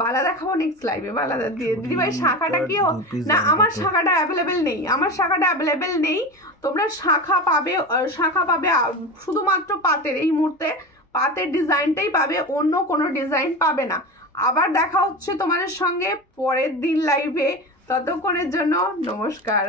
বালা দেখাবো নেক্সট লাইভে। বালা দিদিভাই শাখাটা কি না, আমার শাখাটা অ্যাভেলেবেল নেই, আমার শাখাটা অ্যাভেলেবেল নেই। তোমরা শাখা পাবে শুধুমাত্র পাতের, এই মুহূর্তে পাতের ডিজাইনটাই পাবে, অন্য কোনো ডিজাইন পাবে না। আবার দেখা হচ্ছে তোমাদের সঙ্গে পরের দিন লাইভে, ততক্ষণের জন্য নমস্কার।